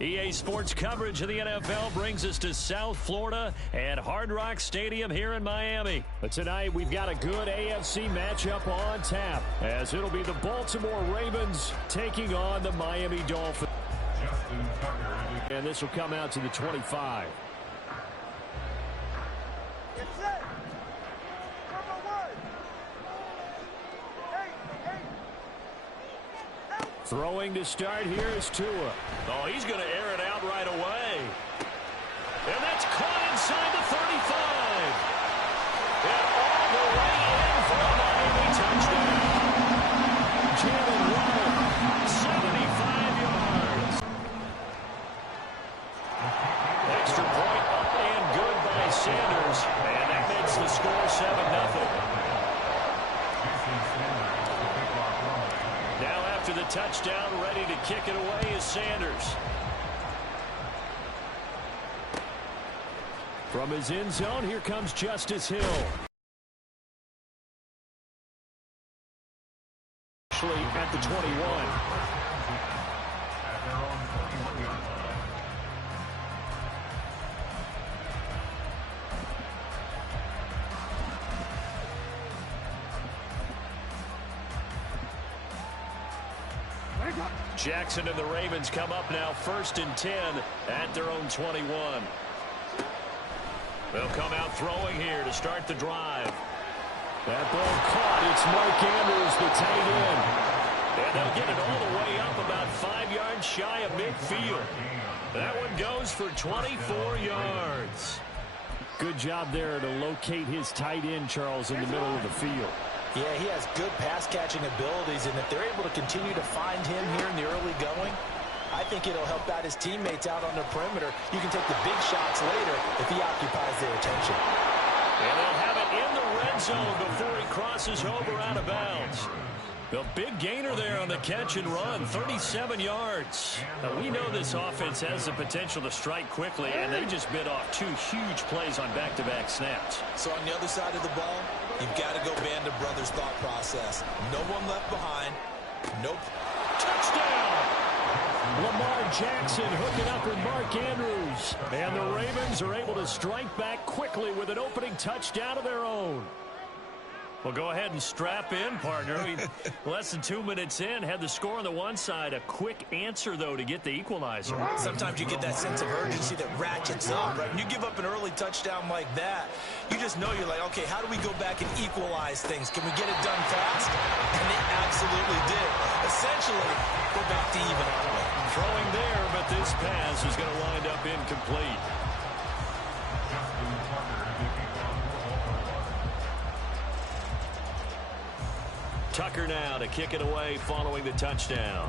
EA Sports coverage of the NFL brings us to South Florida at Hard Rock Stadium here in Miami. But tonight we've got a good AFC matchup on tap, as it'll be the Baltimore Ravens taking on the Miami Dolphins. And this will come out to the 25. Throwing to start here is Tua. Oh, he's going to air it out right away. And that's caught inside the 35. And all the way in for a Miami touchdown. Jalen Waddle, 75 yards. Extra point up and good by Sanders. And that makes the score 7-0. Now after the touchdown, ready to kick it away is Sanders. From his end zone, here comes Justice Hill. Actually at the 21. Jackson and the Ravens come up now 1st and 10 at their own 21. They'll come out throwing here to start the drive. That ball caught. It's Mark Andrews, the tight end. And they'll get it all the way up about 5 yards shy of midfield. That one goes for 24 yards. Good job there to locate his tight end, Charles, in the middle of the field. Yeah, he has good pass-catching abilities, and if they're able to continue to find him here in the early going, I think it'll help out his teammates out on the perimeter. You can take the big shots later if he occupies their attention. And they'll have it in the red zone before he crosses over out of bounds. The big gainer there on the catch and run, 37 yards. Now, we know this offense has the potential to strike quickly, and they just bit off 2 huge plays on back-to-back snaps. So on the other side of the ball, you've got to go Band of Brothers thought process. No one left behind. Nope. Touchdown! Lamar Jackson hooking up with Mark Andrews. And the Ravens are able to strike back quickly with an opening touchdown of their own. Well, go ahead and strap in, partner. Less than 2 minutes in, had the score on the one side. A quick answer, though, to get the equalizer. Sometimes you get that sense of urgency that ratchets up, right? When you give up an early touchdown like that, you just know you're like, okay, how do we go back and equalize things? Can we get it done fast? And they absolutely did. Essentially, we're back to even, aren't we? Throwing there, but this pass is going to wind up incomplete. Tucker now to kick it away following the touchdown.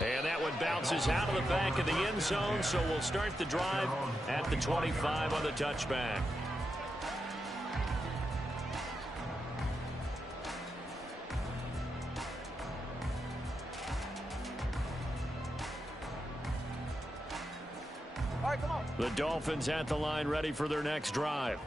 And that one bounces out of the back of the end zone, so we'll start the drive at the 25 on the touchback. All right, come on. The Dolphins at the line ready for their next drive.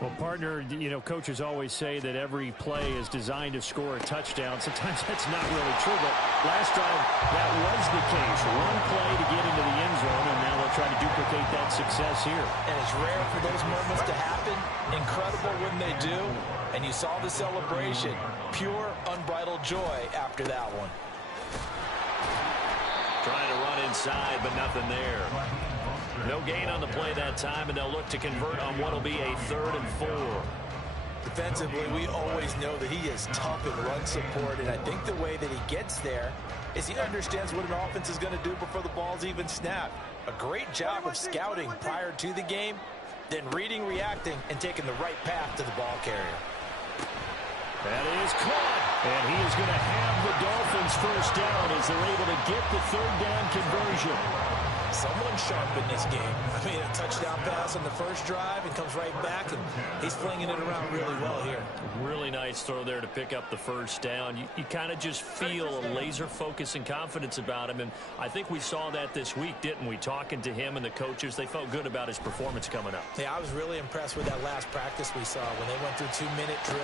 Well, partner, you know, coaches always say that every play is designed to score a touchdown. Sometimes that's not really true, but last drive that was the case. One play to get into the end zone, and now they'll try to duplicate that success here. And it's rare for those moments to happen. Incredible when they do. And you saw the celebration. Pure, unbridled joy after that one. Trying to run inside, but nothing there. No gain on the play that time, and they'll look to convert on what will be a 3rd and 4. Defensively, we always know that he is tough in run support, and I think the way that he gets there is he understands what an offense is going to do before the ball's even snapped. A great job of scouting prior to the game, then reading, reacting, and taking the right path to the ball carrier. That is caught, and he is going to have the Dolphins first down as they're able to get the 3rd down conversion. Someone sharp in this game. I mean, a touchdown pass on the first drive and comes right back, and he's flinging it around really well here. Really nice throw there to pick up the first down. You kind of just feel a laser focus and confidence about him, and I think we saw that this week, didn't we? Talking to him and the coaches, they felt good about his performance coming up. Yeah, I was really impressed with that last practice we saw when they went through 2-minute drill.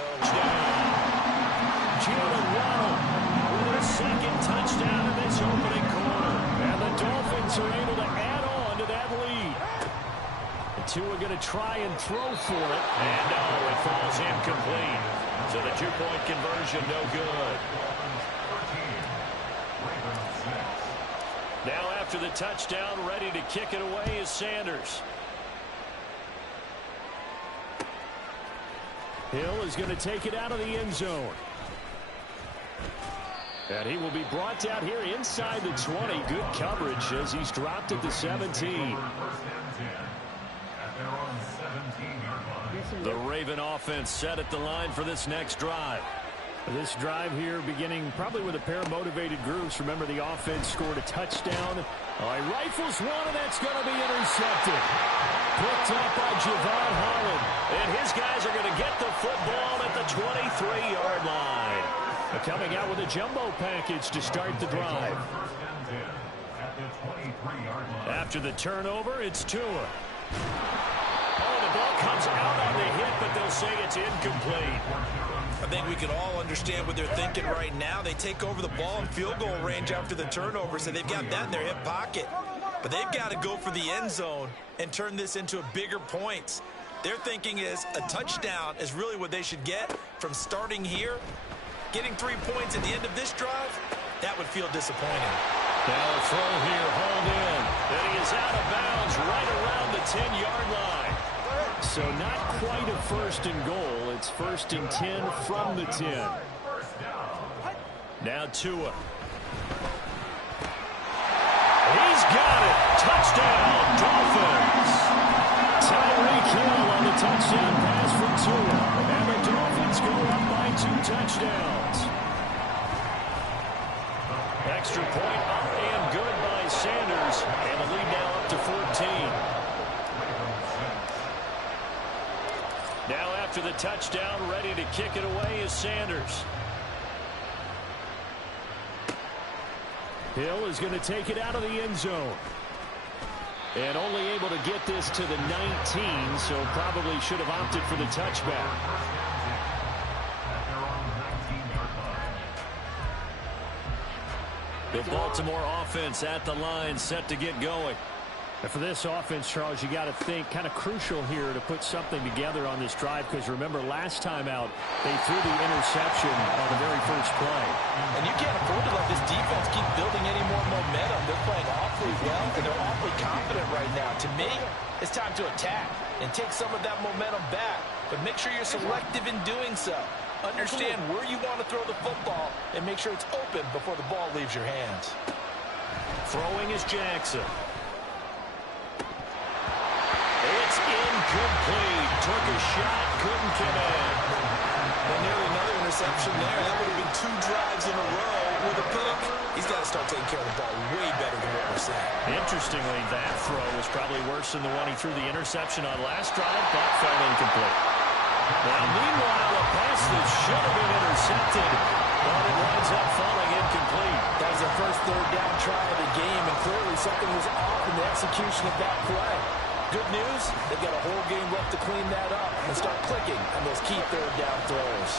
Jalen Waddle with an The second touchdown in this opening quarter. And the Dolphins are able to add on to that lead. The two are going to try and throw for it. And no, it falls incomplete. So the two-point conversion, no good. Now after the touchdown, ready to kick it away is Sanders. Hill is going to take it out of the end zone. And he will be brought down here inside the 20. Good coverage as he's dropped at the 17. The Raven offense set at the line for this next drive. This drive here beginning probably with a pair of motivated groups. Remember, the offense scored a touchdown. He rifles one, and that's going to be intercepted. Picked up by Javon Holland. And his guys are going to get the football at the 23-yard line. Coming out with a jumbo package to start the drive. After the turnover, it's Tua. Oh, the ball comes out on the hit, but they'll say it's incomplete. I think we can all understand what they're thinking right now. They take over the ball in field goal range after the turnover, so they've got that in their hip pocket. But they've got to go for the end zone and turn this into bigger points. Their thinking is a touchdown is really what they should get from starting here. Getting 3 points at the end of this drive, that would feel disappointing. Now a throw here, hauled in. And he is out of bounds right around the 10-yard line. So not quite a first and goal. It's 1st and 10 from the 10. Now Tua. He's got it. Touchdown, Dolphins. Tyreek Hill on the touchdown pass from Tua. And the Dolphins go up by 2 touchdowns. Extra point up and good by Sanders. And the lead now up to 14. Now after the touchdown, ready to kick it away is Sanders. Hill is going to take it out of the end zone. And only able to get this to the 19, so probably should have opted for the touchback. The Baltimore offense at the line, set to get going. And for this offense, Charles, you got to think kind of crucial here to put something together on this drive, because remember last time out they threw the interception on the very first play. And you can't afford to let this defense keep building any more momentum. They're playing awfully well, and they're awfully confident right now. To me, it's time to attack and take some of that momentum back, but make sure you're selective in doing so. Understand where you want to throw the football and make sure it's open before the ball leaves your hands. Throwing is Jackson. It's incomplete. Took a shot, couldn't get in. And nearly another interception there. That would have been 2 drives in a row with a pick. He's got to start taking care of the ball way better than what we're seeing. Interestingly, that throw was probably worse than the one he threw the interception on last drive, but fell incomplete. Now, meanwhile, a pass that should have been intercepted, but it winds up falling incomplete. That was their first 3rd down try of the game, and clearly something was off in the execution of that play. Good news, they've got a whole game left to clean that up and start clicking on those key 3rd down throws.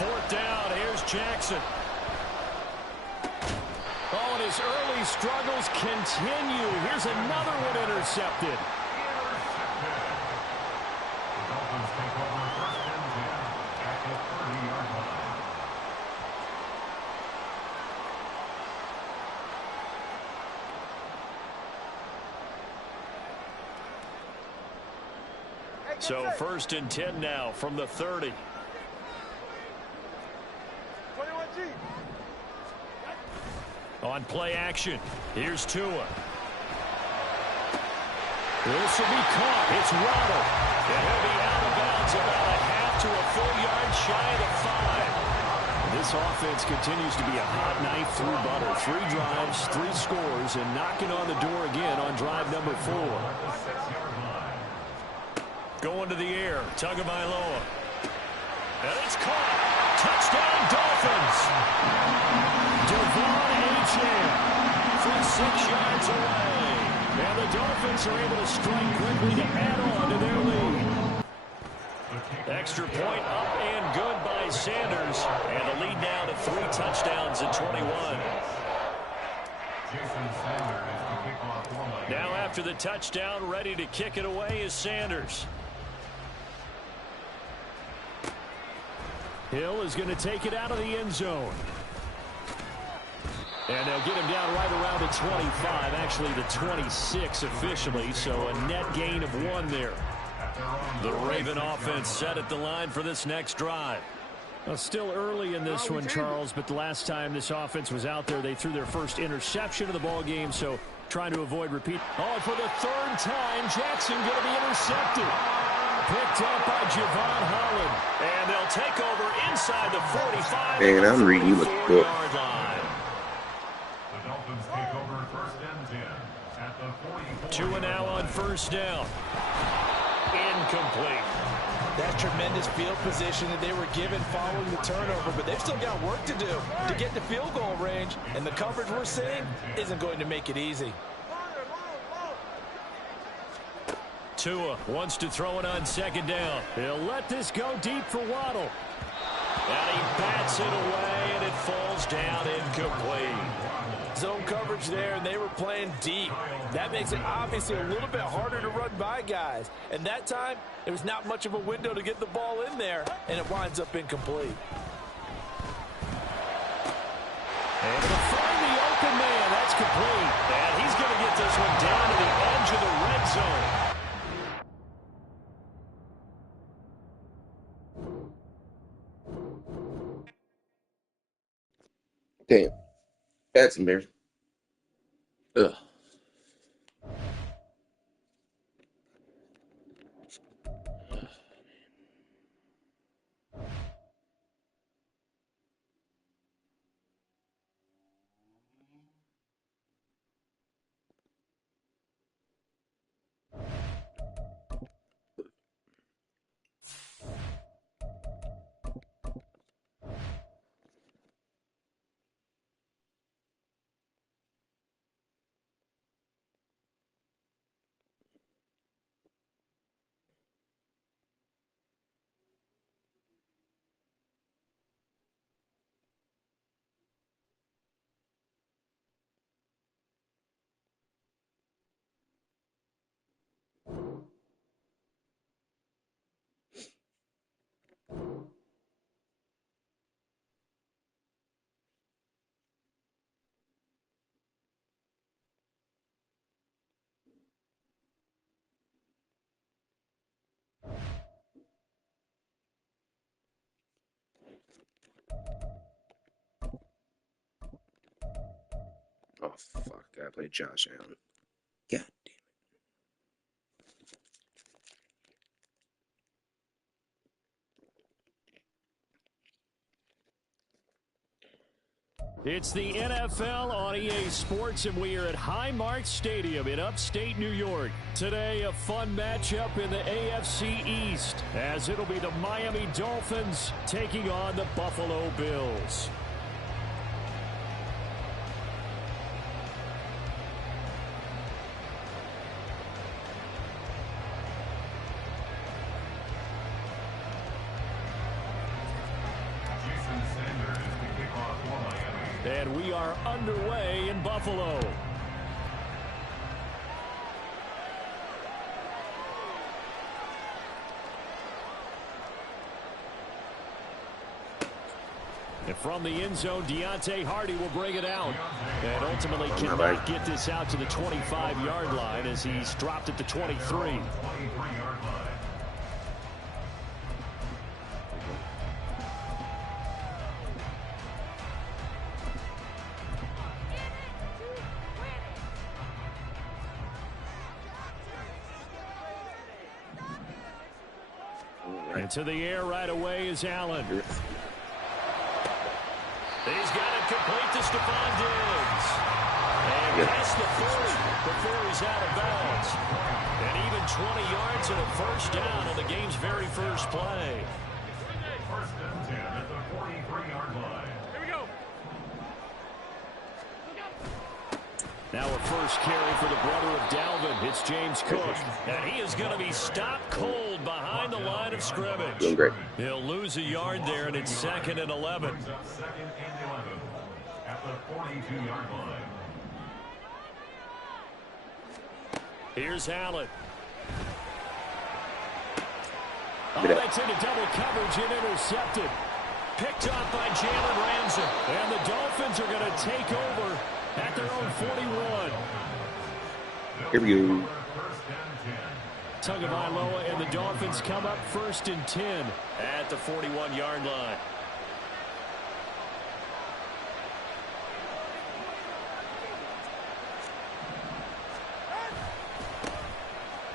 4th down, here's Jackson. Oh, and his early struggles continue. Here's another one intercepted. So 1st and 10 now from the 30. On play action, here's Tua. This will be caught. It's Waddle. And he'll be out of bounds about a half to a full yard shy of the 5. This offense continues to be a hot knife through butter. 3 drives, 3 scores, and knocking on the door again on drive number 4. Going to the air, Tagovailoa. And it's caught. Touchdown, Dolphins. Devon Achane from 6 yards away. And the Dolphins are able to strike quickly to add on to their lead. Extra point up and good by Sanders. And the lead now to 3 touchdowns at 21. Now after the touchdown, ready to kick it away is Sanders. Hill is going to take it out of the end zone. And they'll get him down right around the 25, actually the 26 officially, so a net gain of 1 there. The Raven offense set at the line for this next drive. Well, still early in this one, Charles, but the last time this offense was out there, they threw their first interception of the ball game, so trying to avoid repeat. Oh, and for the 3rd time, Jackson going to be intercepted. Picked up by Javon Holland. And they'll take over inside the 45. Man, I'm reading you look good. The Dolphins take over 1st and 10 at the 44. 2 and now on 1st down. Incomplete. That's tremendous field position that they were given following the turnover, but they've still got work to do to get to field goal range, and the coverage we're seeing isn't going to make it easy. Tua wants to throw it on 2nd down. He'll let this go deep for Waddle. And he bats it away, and it falls down incomplete. Zone coverage there, and they were playing deep. That makes it obviously a little bit harder to run by guys. And that time, there was not much of a window to get the ball in there, and it winds up incomplete. And to find the open man, that's complete. And he's going to get this one down to the edge of the red zone. Damn. That's embarrassing. Ugh. Oh, fuck. I played Josh Allen. God damn it. It's the NFL on EA Sports, and we are at Highmark Stadium in upstate New York. Today, a fun matchup in the AFC East, as it'll be the Miami Dolphins taking on the Buffalo Bills. And we are underway in Buffalo. And from the end zone, Deontay Hardy will bring it out. And ultimately cannot get this out to the 25-yard line as he's dropped at the 23. Into the air right away is Allen. He's got it complete to Stephon Diggs. And past the 40 before he's out of bounds. And even 20 yards and a first down on the game's very first play. 1st and 10 at the 43-yard line. Here we go. Now a first carry for the brother of Dalvin. It's James Cook. And he is going to be stopped cold behind the line of scrimmage. Doing great. He'll lose a yard there, and it's 2nd and 11. Brings up 2nd and 11 at the 42-yard line. Here's Allen. Oh, that's into double coverage and intercepted. Picked off by Jalen Ramsey. And the Dolphins are going to take over at their own 41. Here we go. Tagovailoa and the Dolphins come up 1st and 10 at the 41-yard line.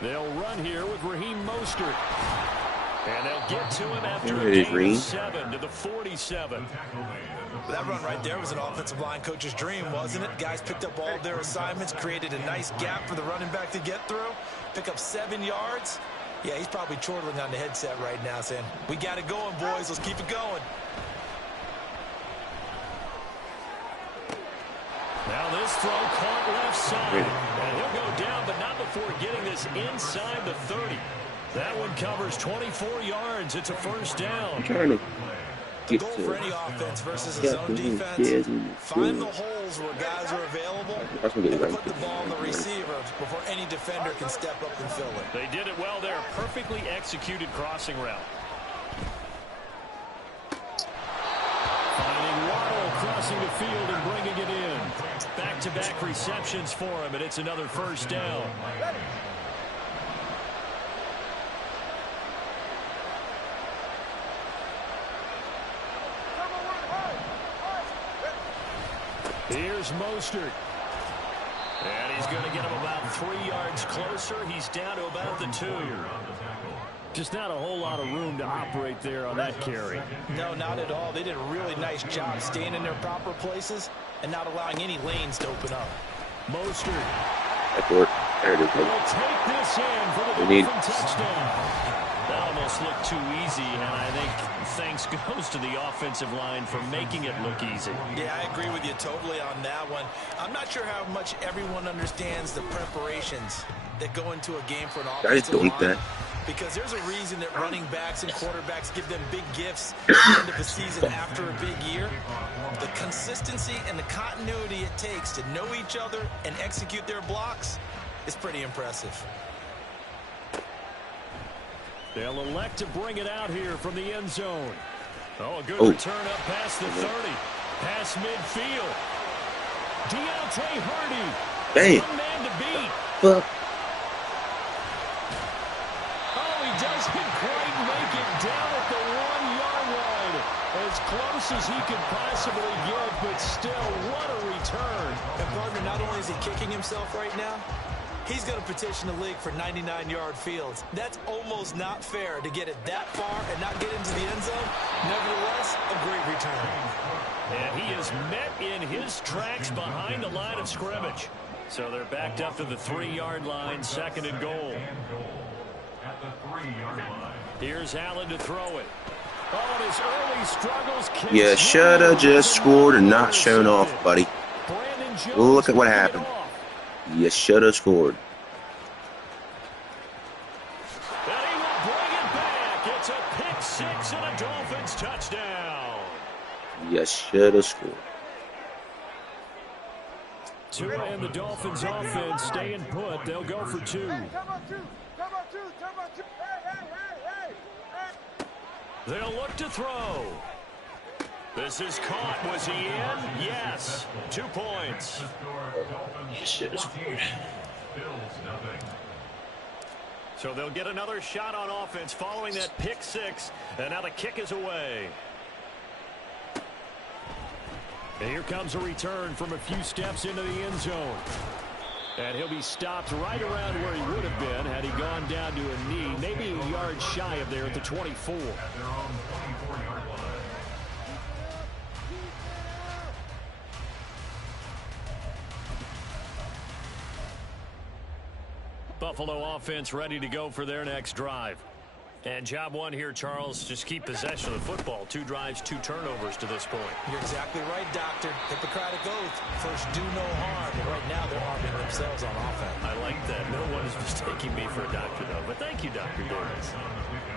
They'll run here with Raheem Mostert. And they'll get to him after There a it is, gain Reed. of 7 to the 47. That run right there was an offensive line coach's dream, wasn't it? Guys picked up all of their assignments, created a nice gap for the running back to get through, pick up 7 yards. Yeah, he's probably chortling on the headset right now saying, we got it going, boys. Let's keep it going. Now this throw caught left side. And he'll go down, but not before getting this inside the 30. That one covers 24 yards. It's a first down. I'm trying to The get goal for any to. offense versus a zone defense, find the holes where guys are available and put the ball on the receiver before any defender can step up and fill it. They did it well there. Perfectly executed crossing route. Finding Waddle crossing the field and bringing it in. Back-to-back receptions for him, and it's another first down. Here's Mostert. And he's going to get him about 3 yards closer. He's down to about the 2. Just not a whole lot of room to operate there on that carry. No, not at all. They did a really nice job staying in their proper places and not allowing any lanes to open up. Mostert That work. There it is. will take this in for the We need- Dolphin touchdown. That almost looked too easy, and I think thanks goes to the offensive line for making it look easy. Yeah, I agree with you totally on that one. I'm not sure how much everyone understands the preparations that go into a game for an Guys, offensive don't line. that. Because there's a reason that running backs and quarterbacks give them big gifts at the end of a season after a big year. The consistency and the continuity it takes to know each other and execute their blocks is pretty impressive. They'll elect to bring it out here from the end zone. Oh, a good return up past the 30. Past midfield. Deontay Hardy. Bang. One man to beat. Fuck. Oh, he doesn't quite make it down at the 1-yard line. As close as he could possibly get, but still, what a return. And partner, not only is he kicking himself right now, he's going to petition the league for 99-yard fields. That's almost not fair to get it that far and not get into the end zone. Nevertheless, a great return. And he is met in his tracks behind the line of scrimmage. So they're backed up to the 3-yard line, 2nd and goal. At the 3-yard line. Here's Allen to throw it. Oh, and his early struggles. You should have just scored and not shown off, buddy. Brandon Jones Look at what picking it happened. off. You should have scored. And he will bring it back. It's a pick 6 and a Dolphins touchdown. You should have scored. Tua and the Dolphins offense staying put. They'll go for 2. They'll look to throw. This is caught. Was he in? Yes. 2 points. You should have scored. Bills nothing. So they'll get another shot on offense following that pick 6. And now the kick is away. And here comes a return from a few steps into the end zone. And he'll be stopped right around where he would have been had he gone down to a knee, maybe a yard shy of there at the 24. At their own 24-yard line. Buffalo offense ready to go for their next drive. And job one here, Charles, just keep possession of the football. 2 drives, 2 turnovers to this point. You're exactly right, Doctor. Hippocratic oath. First, do no harm. And right now, they're arming themselves on offense. I like that. No one is mistaking me for a doctor, though. But thank you, Dr. Davis.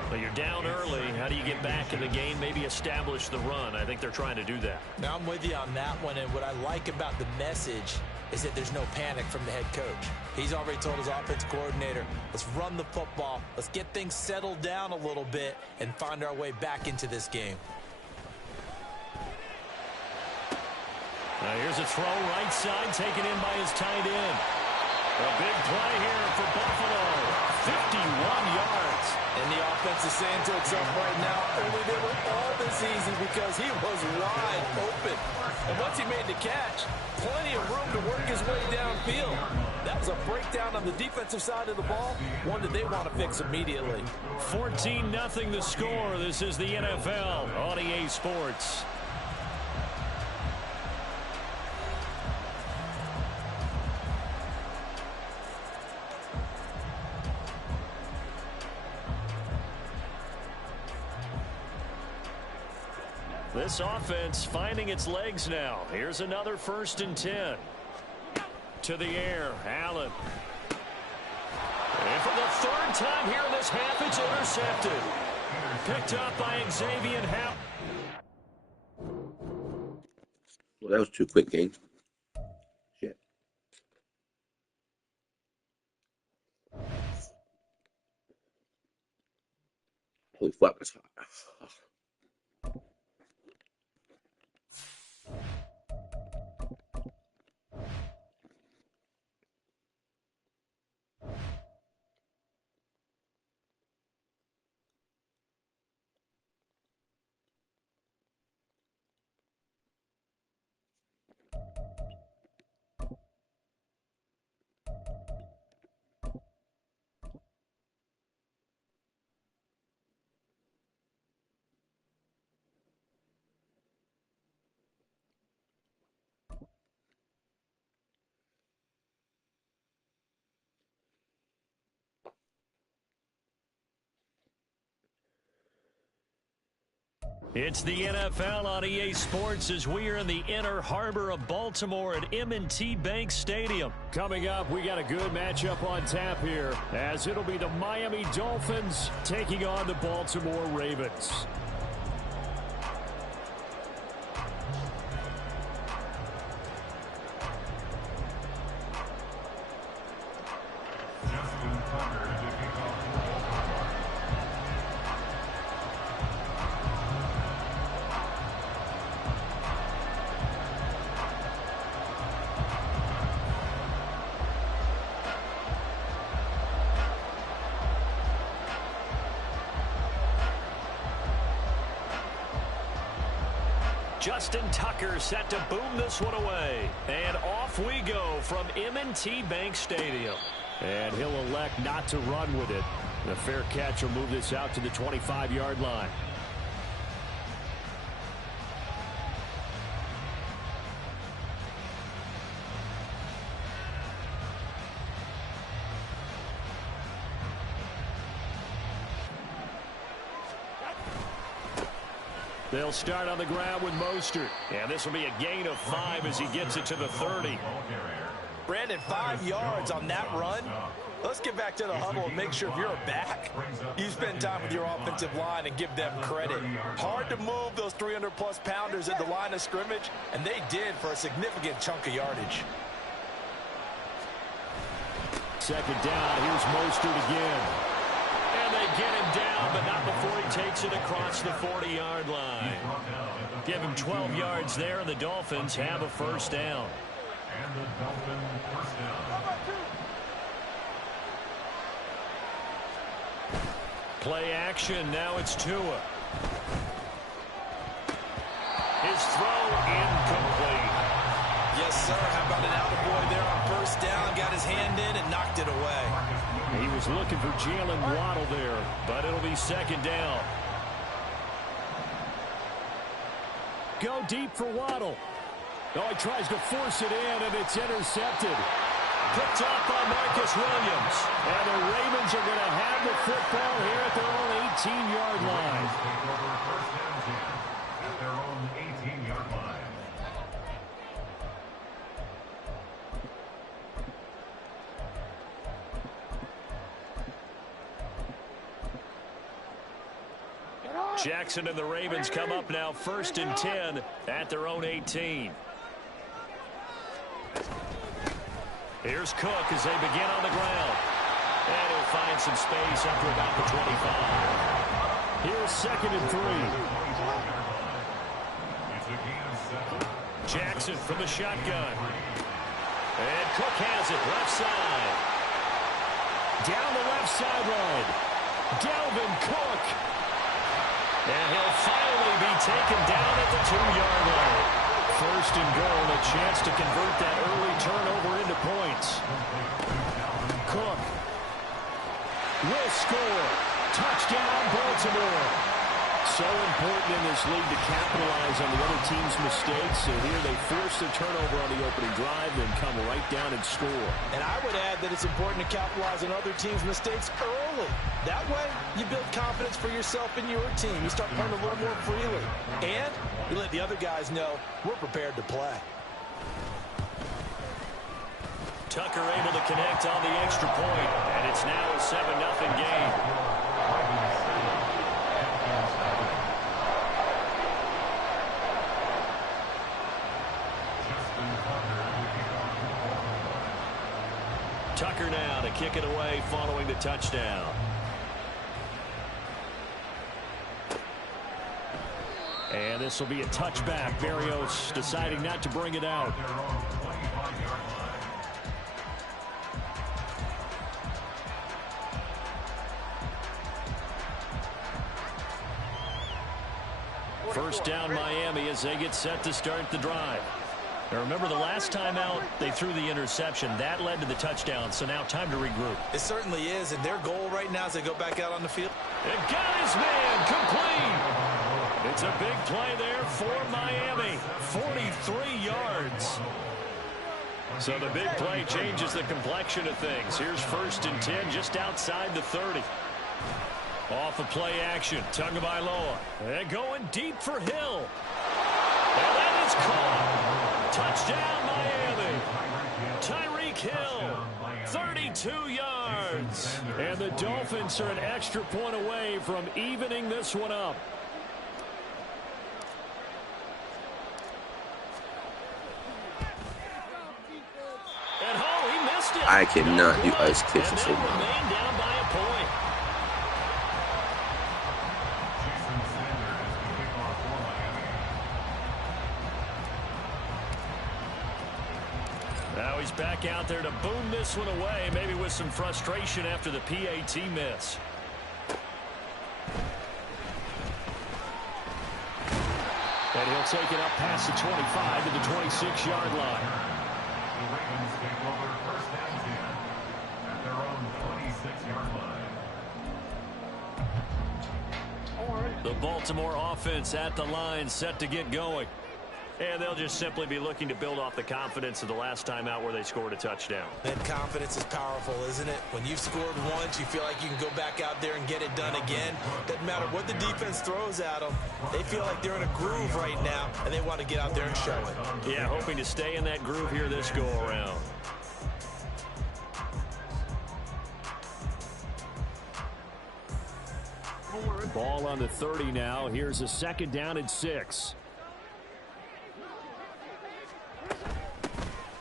But you're down early. How do you get back in the game? Maybe establish the run. I think they're trying to do that. Now, I'm with you on that one. And what I like about the message is that there's no panic from the head coach. He's already told his offensive coordinator, let's run the football, let's get things settled down a little bit and find our way back into this game. Now here's a throw right side taken in by his tight end. A big play here for Buffalo. 51 yards. And the offense is saying to itself right now, only they were all this easy because he was wide open. And once he made the catch, plenty of room to work his way downfield. That was a breakdown on the defensive side of the ball, one that they want to fix immediately. 14-0 the score. This is the NFL on EA Sports. This offense finding its legs now. Here's another 1st and 10. To the air, Allen. And for the 3rd time here in this half, it's intercepted. Picked up by Xavier Howard. Well, that was too quick, game. Shit. Holy fuck, it's hot. It's the NFL on EA Sports as we are in the inner harbor of Baltimore at M&T Bank Stadium. Coming up, we got a good matchup on tap here, as it'll be the Miami Dolphins taking on the Baltimore Ravens. Justin Tucker set to boom this one away. And off we go from M&T Bank Stadium. And he'll elect not to run with it. The fair catch will move this out to the 25-yard line. They'll start on the ground with Mostert. And this will be a gain of 5 as he gets it to the 30. Brandon, 5 yards on that run. Let's get back to the huddle and make sure if you're back, you spend time with your offensive line and give them credit. Hard to move those 300-plus pounders at the line of scrimmage, and they did for a significant chunk of yardage. 2nd down, here's Mostert again. And they get him down, but not before he takes it across the 40-yard line. Give him 12 yards there, and the Dolphins have a 1st down. And the Dolphin 1st down. Play action, now it's Tua. His throw incomplete. Yes, sir. How about an attaboy there on 1st down? Got his hand in and knocked it away. He was looking for Jalen Waddle there. But it'll be 2nd down. Go deep for Waddle. Oh, he tries to force it in, and it's intercepted. Picked off by Marcus Williams. And the Ravens are going to have the football here at their own 18-yard line. First and 10 at their own 18-yard line. Jackson and the Ravens come up now 1st and 10 at their own 18. Here's Cook as they begin on the ground. And he'll find some space up to about the 25. Here's 2nd and 3. Jackson from the shotgun. And Cook has it left side. Down the left sideline. Dalvin Cook. And he'll finally be taken down at the 2-yard line. 1st and goal, a chance to convert that early turnover into points. Cook will score. Touchdown, Baltimore. So important in this league to capitalize on the other team's mistakes. And here they force the turnover on the opening drive, then come right down and score. And I would add that it's important to capitalize on other teams' mistakes early. That way, you build confidence for yourself and your team. You start playing a little more freely. And you let the other guys know we're prepared to play. Tucker able to connect on the extra point, and it's now a 7-0 game. Tucker now to kick it away following the touchdown. And this will be a touchback. Berrios deciding not to bring it out. First down Miami as they get set to start the drive. Now remember, the last time out, they threw the interception. That led to the touchdown, so now time to regroup. It certainly is, and their goal right now is to go back out on the field. And got his man complete. It's a big play there for Miami. 43 yards. So the big play changes the complexion of things. Here's 1st and 10 just outside the 30. Off of play action, Tagovailoa. And going deep for Hill. And that is caught. Touchdown, Miami. Tyreek Hill, 32 yards. And the Dolphins are an extra point away from evening this one up. And he missed it. I cannot do ice kicks for so long. Remain down by a point. Now he's back out there to boom this one away, maybe with some frustration after the PAT miss. And he'll take it up past the 25 to the 26-yard line. The Ravens take over 1st and 10 at their own 26-yard line. The Baltimore offense at the line, set to get going. And they'll just simply be looking to build off the confidence of the last time out where they scored a touchdown. And confidence is powerful, isn't it? When you've scored once, you feel like you can go back out there and get it done again. Doesn't matter what the defense throws at them. They feel like they're in a groove right now, and they want to get out there and show it. Yeah, hoping to stay in that groove here this go-around. Ball on the 30 now. Here's a 2nd down and 6.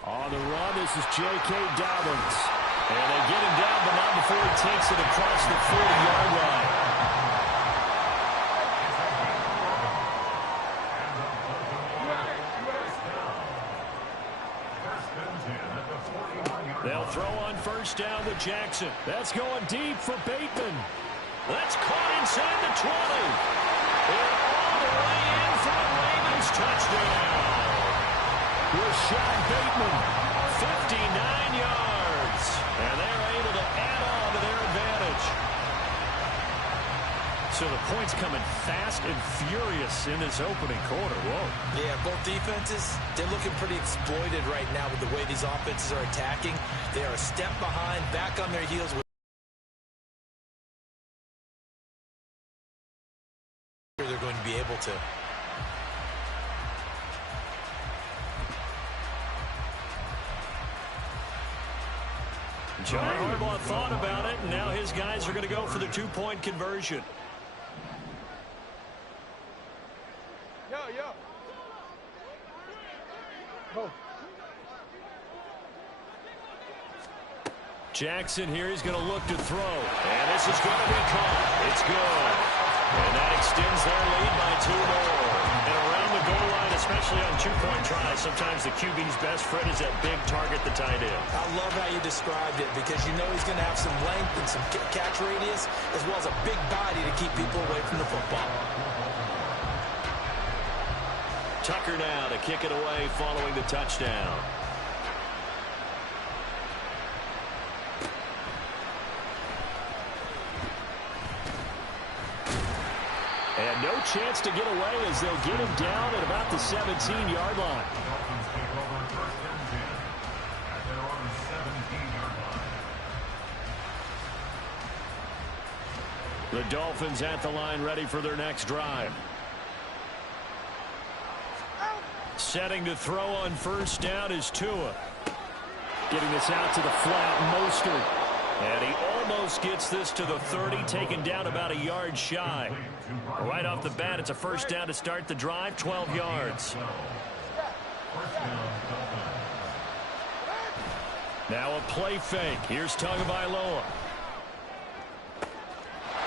On the run, this is J.K. Dobbins. And they get him down, but not before he takes it across the 40-yard line. They'll throw on 1st down with Jackson. That's going deep for Bateman. That's caught inside the 20. And all the way in for the Ravens touchdown. Rashad Bateman, 59 yards. And they're able to add on to their advantage. So the points coming fast and furious in this opening quarter. Whoa. Yeah, both defenses, they're looking pretty exploited right now with the way these offenses are attacking. They are a step behind, back on their heels. They're going to be able to. John Harbaugh thought about it, and now his guys are going to go for the two-point conversion. Jackson here, he's going to look to throw. And this is going to be caught. It's good. And that extends their lead by 2 more. And around the goal line, especially on two-point tries, sometimes the QB's best friend is that big target, the tight end. I love how you described it because you know he's going to have some length and some catch radius as well as a big body to keep people away from the football. Tucker now to kick it away following the touchdown. And no chance to get away as they'll get him down at about the 17-yard line. Dolphins take over first and 10 at their own 17-yard line. The Dolphins at the line ready for their next drive. Setting to throw on first down is Tua. Getting this out to the flat, Mostert. And he almost gets this to the 30, taken down about a yard shy. Right off the bat, it's a first down to start the drive, 12 yards. Now a play fake. Here's Tagovailoa.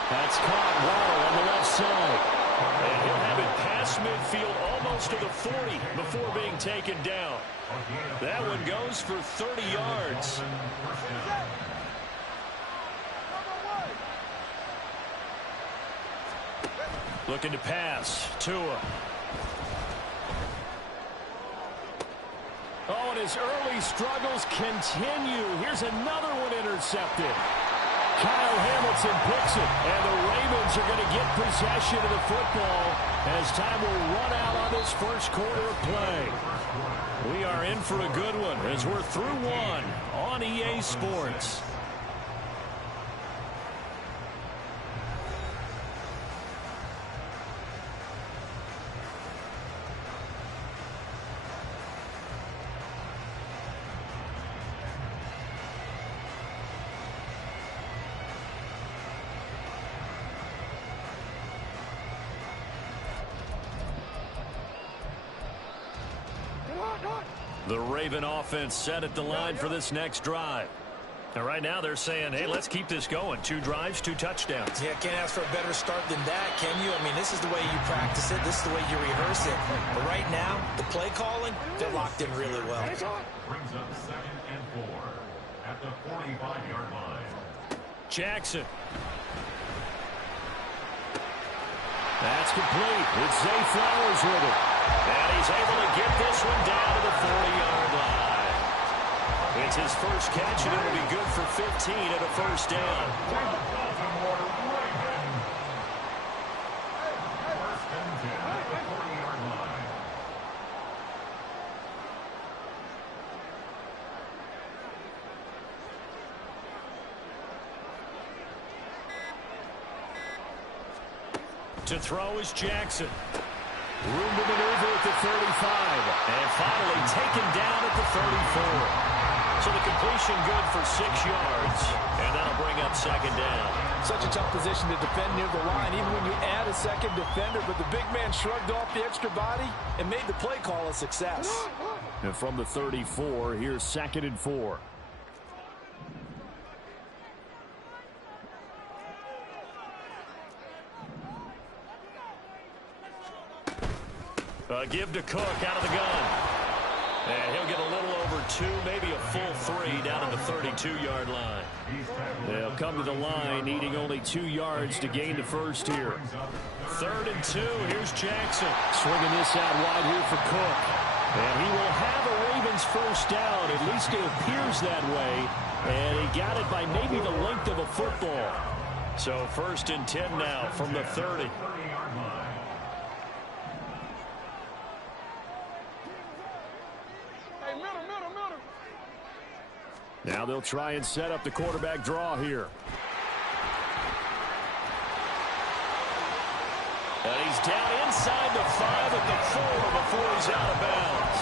That's caught well on the left side. And he'll have it past midfield almost to the 40 before being taken down. That one goes for 30 yards. Looking to pass. Tua. Oh, and his early struggles continue. Here's another one intercepted. Kyle Hamilton picks it, and the Ravens are going to get possession of the football as time will run out on this first quarter of play. We are in for a good one as we're through one on EA Sports. The Raven offense set at the line for this next drive. And right now they're saying, hey, let's keep this going. 2 drives, 2 touchdowns. Yeah, can't ask for a better start than that, can you? I mean, this is the way you practice it. This is the way you rehearse it. But right now, the play calling, they're locked in really well. Brings up 2nd and 4 at the 45-yard line. Jackson. That's complete. It's Zay Flowers with it. And he's able to get this one down to the 40-yard line. It's his first catch, and it'll be good for 15 at a first down. Baltimore Ravens. First and 10 at the 40-yard line. To throw is Jackson. Room to maneuver at the 35. And finally taken down at the 34. So the completion good for 6 yards. And that'll bring up second down. Such a tough position to defend near the line, even when you add a second defender. But the big man shrugged off the extra body and made the play call a success. And from the 34, here's 2nd and 4. Give to Cook out of the gun. And he'll get a little over 2, maybe a full 3 down at the 32-yard line. They'll come to the line needing only 2 yards to gain the first here. 3rd and 2. Here's Jackson. Swinging this out wide here for Cook. And he will have a Ravens first down. At least it appears that way. And he got it by maybe the length of a football. So 1st and 10 now from the 30. Now they'll try and set up the quarterback draw here. And he's down inside the 5 at the 4 before he's out of bounds.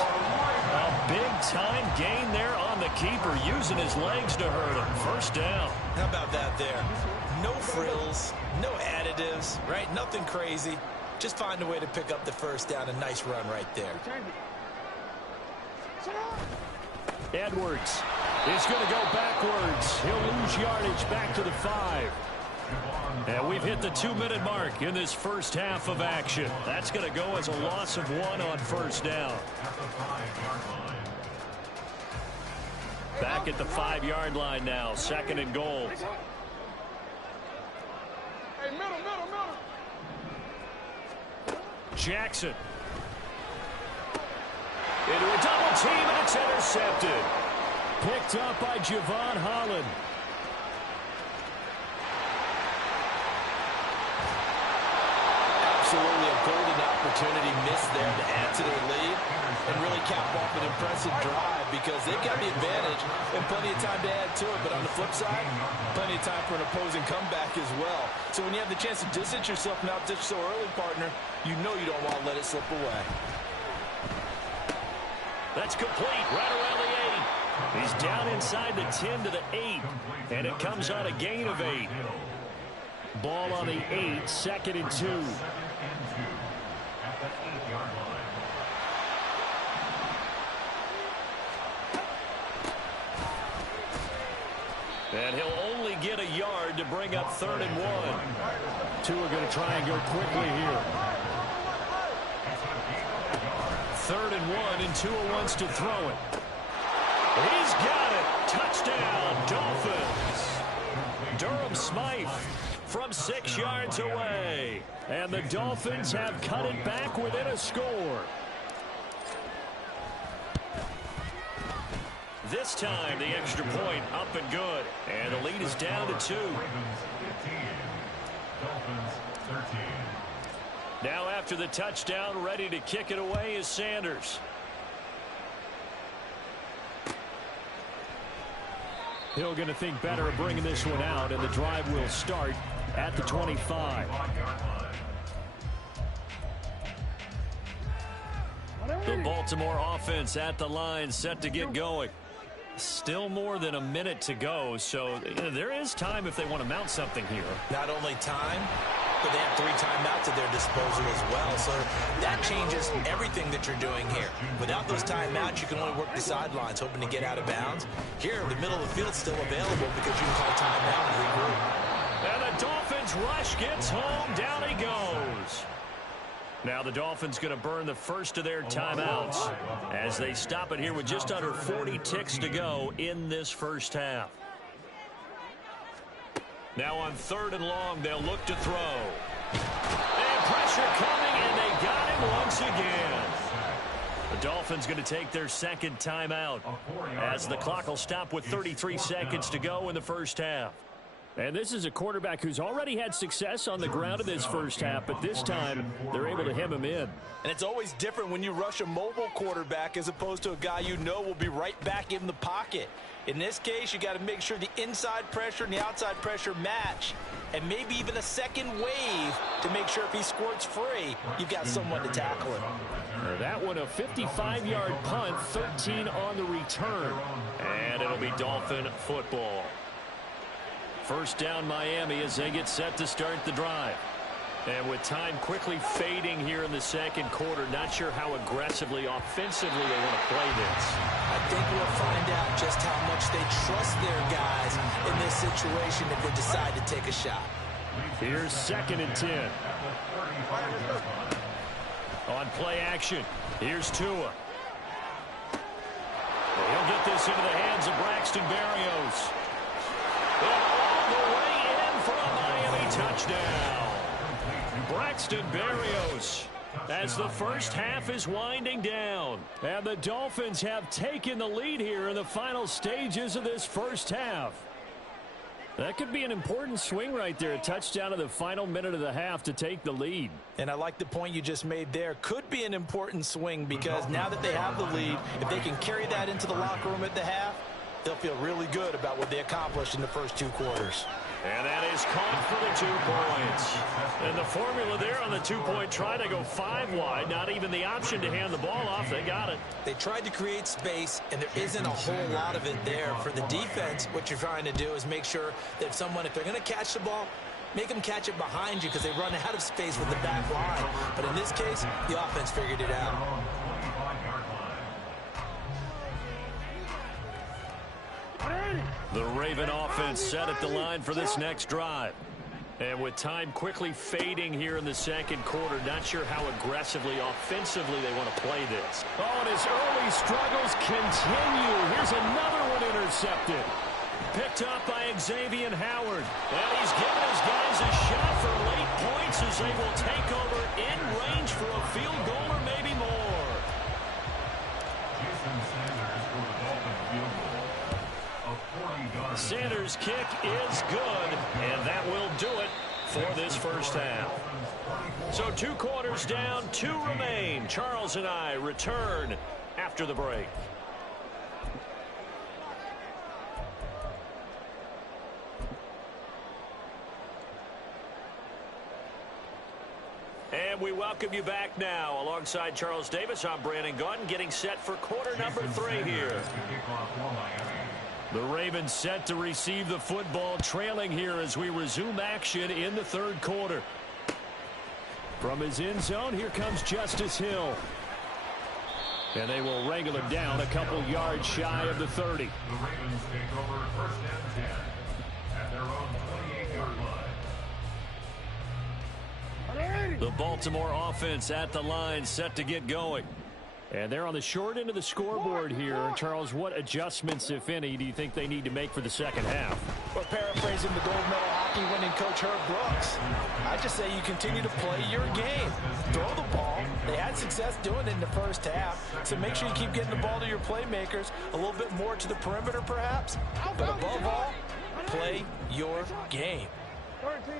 A big-time gain there on the keeper, using his legs to hurt him. 1st down. How about that there? No frills, no additives, right? Nothing crazy. Just find a way to pick up the 1st down. A nice run right there. Edwards is going to go backwards. He'll lose yardage back to the 5. And we've hit the 2-minute mark in this first half of action. That's going to go as a loss of 1 on 1st down. Back at the 5-yard line now, 2nd and goal. Jackson. Into a double team, and it's intercepted. Picked up by Javon Holland. Absolutely a golden opportunity missed there to add to their lead and really cap off an impressive drive because they've got the advantage and plenty of time to add to it. But on the flip side, plenty of time for an opposing comeback as well. So when you have the chance to distance yourself from out so early, partner, you know you don't want to let it slip away. That's complete right around the 8. He's down inside the 10 to the 8, and it comes on a gain of 8. Ball on the 8, 2nd and 2. And he'll only get a yard to bring up 3rd and 1. Two are going to try and go quickly here. 3rd and 1, and Tua wants to throw it. He's got it. Touchdown, Dolphins. Durham Smythe from 6 yards away. And the Dolphins have cut it back within a score. This time, the extra point up and good. And the lead is down to 2. Now after the touchdown, ready to kick it away is Sanders. Hill going to think better of bringing this one out, and the drive will start at the 25. The Baltimore offense at the line, set to get going. Still more than a minute to go, so there is time if they want to mount something here. Not only time, but they have 3 timeouts at their disposal as well. So that changes everything that you're doing here. Without those timeouts, you can only work the sidelines, hoping to get out of bounds. Here, the middle of the field's still available because you can call timeout and regroup. And the Dolphins rush gets home. Down he goes. Now the Dolphins going to burn the first of their timeouts as they stop it here with just under 40 ticks to go in this first half. Now on 3rd and long, they'll look to throw. And pressure coming, and they got him once again. The Dolphins going to take their 2nd timeout as the clock will stop with 33 seconds to go in the first half. And this is a quarterback who's already had success on the ground in this first half, but this time they're able to hem him in. And it's always different when you rush a mobile quarterback as opposed to a guy you know will be right back in the pocket. In this case, you got to make sure the inside pressure and the outside pressure match, and maybe even a second wave to make sure if he squirts free, you've got someone to tackle him. That one a 55-yard punt, 13 on the return. And it'll be Dolphin football. 1st down Miami as they get set to start the drive. And with time quickly fading here in the 2nd quarter, not sure how aggressively, offensively they want to play this. I think we'll find out just how much they trust their guys in this situation if they decide to take a shot. Here's 2nd and 10. On play action, here's Tua. He'll get this into the hands of Braxton Berrios. And all the way in for a Miami touchdown. Braxton Berrios as the first half is winding down. And the Dolphins have taken the lead here in the final stages of this first half. That could be an important swing right there. A touchdown in the final minute of the half to take the lead. And I like the point you just made there. Could be an important swing because now that they have the lead, if they can carry that into the locker room at the half, they'll feel really good about what they accomplished in the first 2 quarters. And that is caught for the 2 points. And the formula there on the 2-point try to go 5 wide. Not even the option to hand the ball off. They got it. They tried to create space, and there isn't a whole lot of it there. For the defense, what you're trying to do is make sure that if they're going to catch the ball, make them catch it behind you because they run out of space with the back line. But in this case, the offense figured it out. The Raven offense set at the line for this next drive. And with time quickly fading here in the second quarter, not sure how aggressively, offensively they want to play this. Oh, and his early struggles continue. Here's another one intercepted. Picked up by Xavier Howard. And he's giving his guys a shot for late points as they will take over in range for a field goal or maybe more. Sanders' kick is good, and that will do it for this first half. So 2 quarters down, 2 remain. Charles and I return after the break. And we welcome you back now. Alongside Charles Davis, I'm Brandon Gaudin, getting set for quarter number 3 here. The Ravens set to receive the football, trailing here as we resume action in the 3rd quarter. From his end zone, here comes Justice Hill. And they will wrangle him down a couple yards shy of the 30. The Ravens take over 1st and 10 at their own 28-yard line. The Baltimore offense at the line, set to get going. And they're on the short end of the scoreboard here. Charles, what adjustments, if any, do you think they need to make for the second half? Well, paraphrasing the gold medal hockey winning coach Herb Brooks, I just say you continue to play your game. Throw the ball. They had success doing it in the first half, so make sure you keep getting the ball to your playmakers, a little bit more to the perimeter perhaps, but above all, play your game. 13.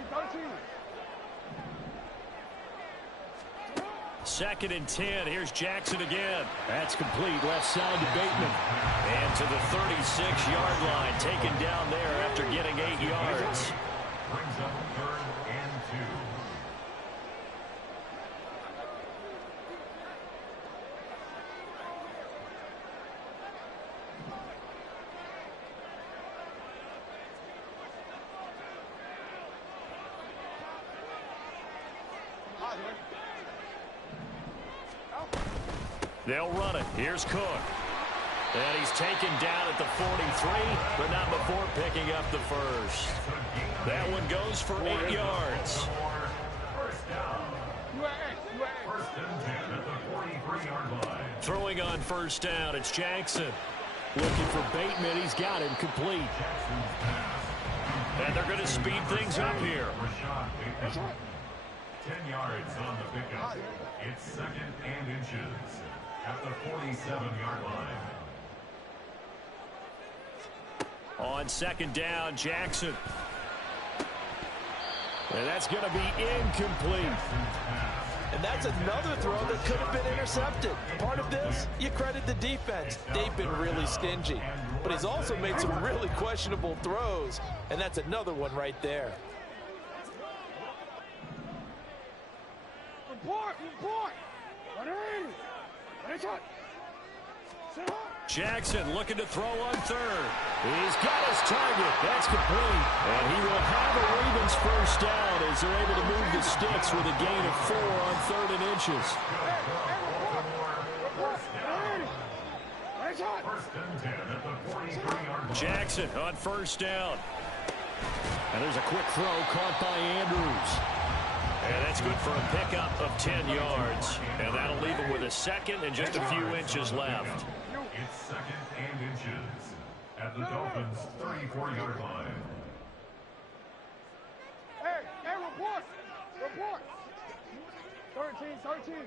2nd and 10. Here's Jackson again. That's complete. Left side to Bateman. And to the 36-yard line. Taken down there after getting 8 yards. Brings up 3rd and 2. They'll run it. Here's Cook. And he's taken down at the 43, but not before picking up the first. That one goes for 8 yards. First down. 1st and 10 at the 43-yard line. Throwing on first down, it's Jackson. Looking for Bateman. He's got him complete. And they're going to speed things up here. 10 yards on the pickup. It's 2nd and inches at the 47-yard line. On 2nd down, Jackson. And that's going to be incomplete. And that's another throw that could have been intercepted. Part of this, you credit the defense. They've been really stingy. But he's also made some really questionable throws. And that's another one right there. Report! Jackson looking to throw on 3rd. He's got his target. That's complete. And he will have a Ravens first down as they're able to move the sticks with a gain of 4 on 3rd and inches. Jackson on first down. And there's a quick throw caught by Andrews. And that's good for a pickup of 10 yards. And that'll leave him with a 2nd and just a few inches left. It's 2nd and inches at the Dolphins' 34-yard line. Hey, report! 13.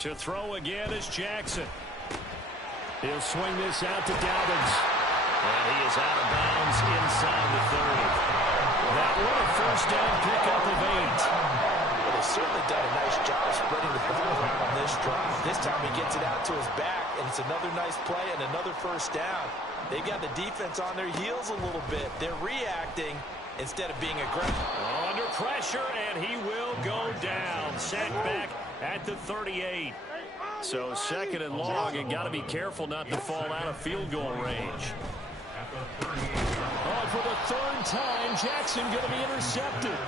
To throw again is Jackson. He'll swing this out to Dobbins. And he is out of bounds inside the 30. That one a first down pickup of 8. Well, they've certainly done a nice job spreading the ball out on this drive. This time he gets it out to his back, and it's another nice play and another first down. They've got the defense on their heels a little bit. They're reacting instead of being aggressive. Under pressure, and he will go down. Set back at the 38. So second and long, and got to be careful not to fall out of field goal range. Oh, for the third time, Jackson going to be intercepted.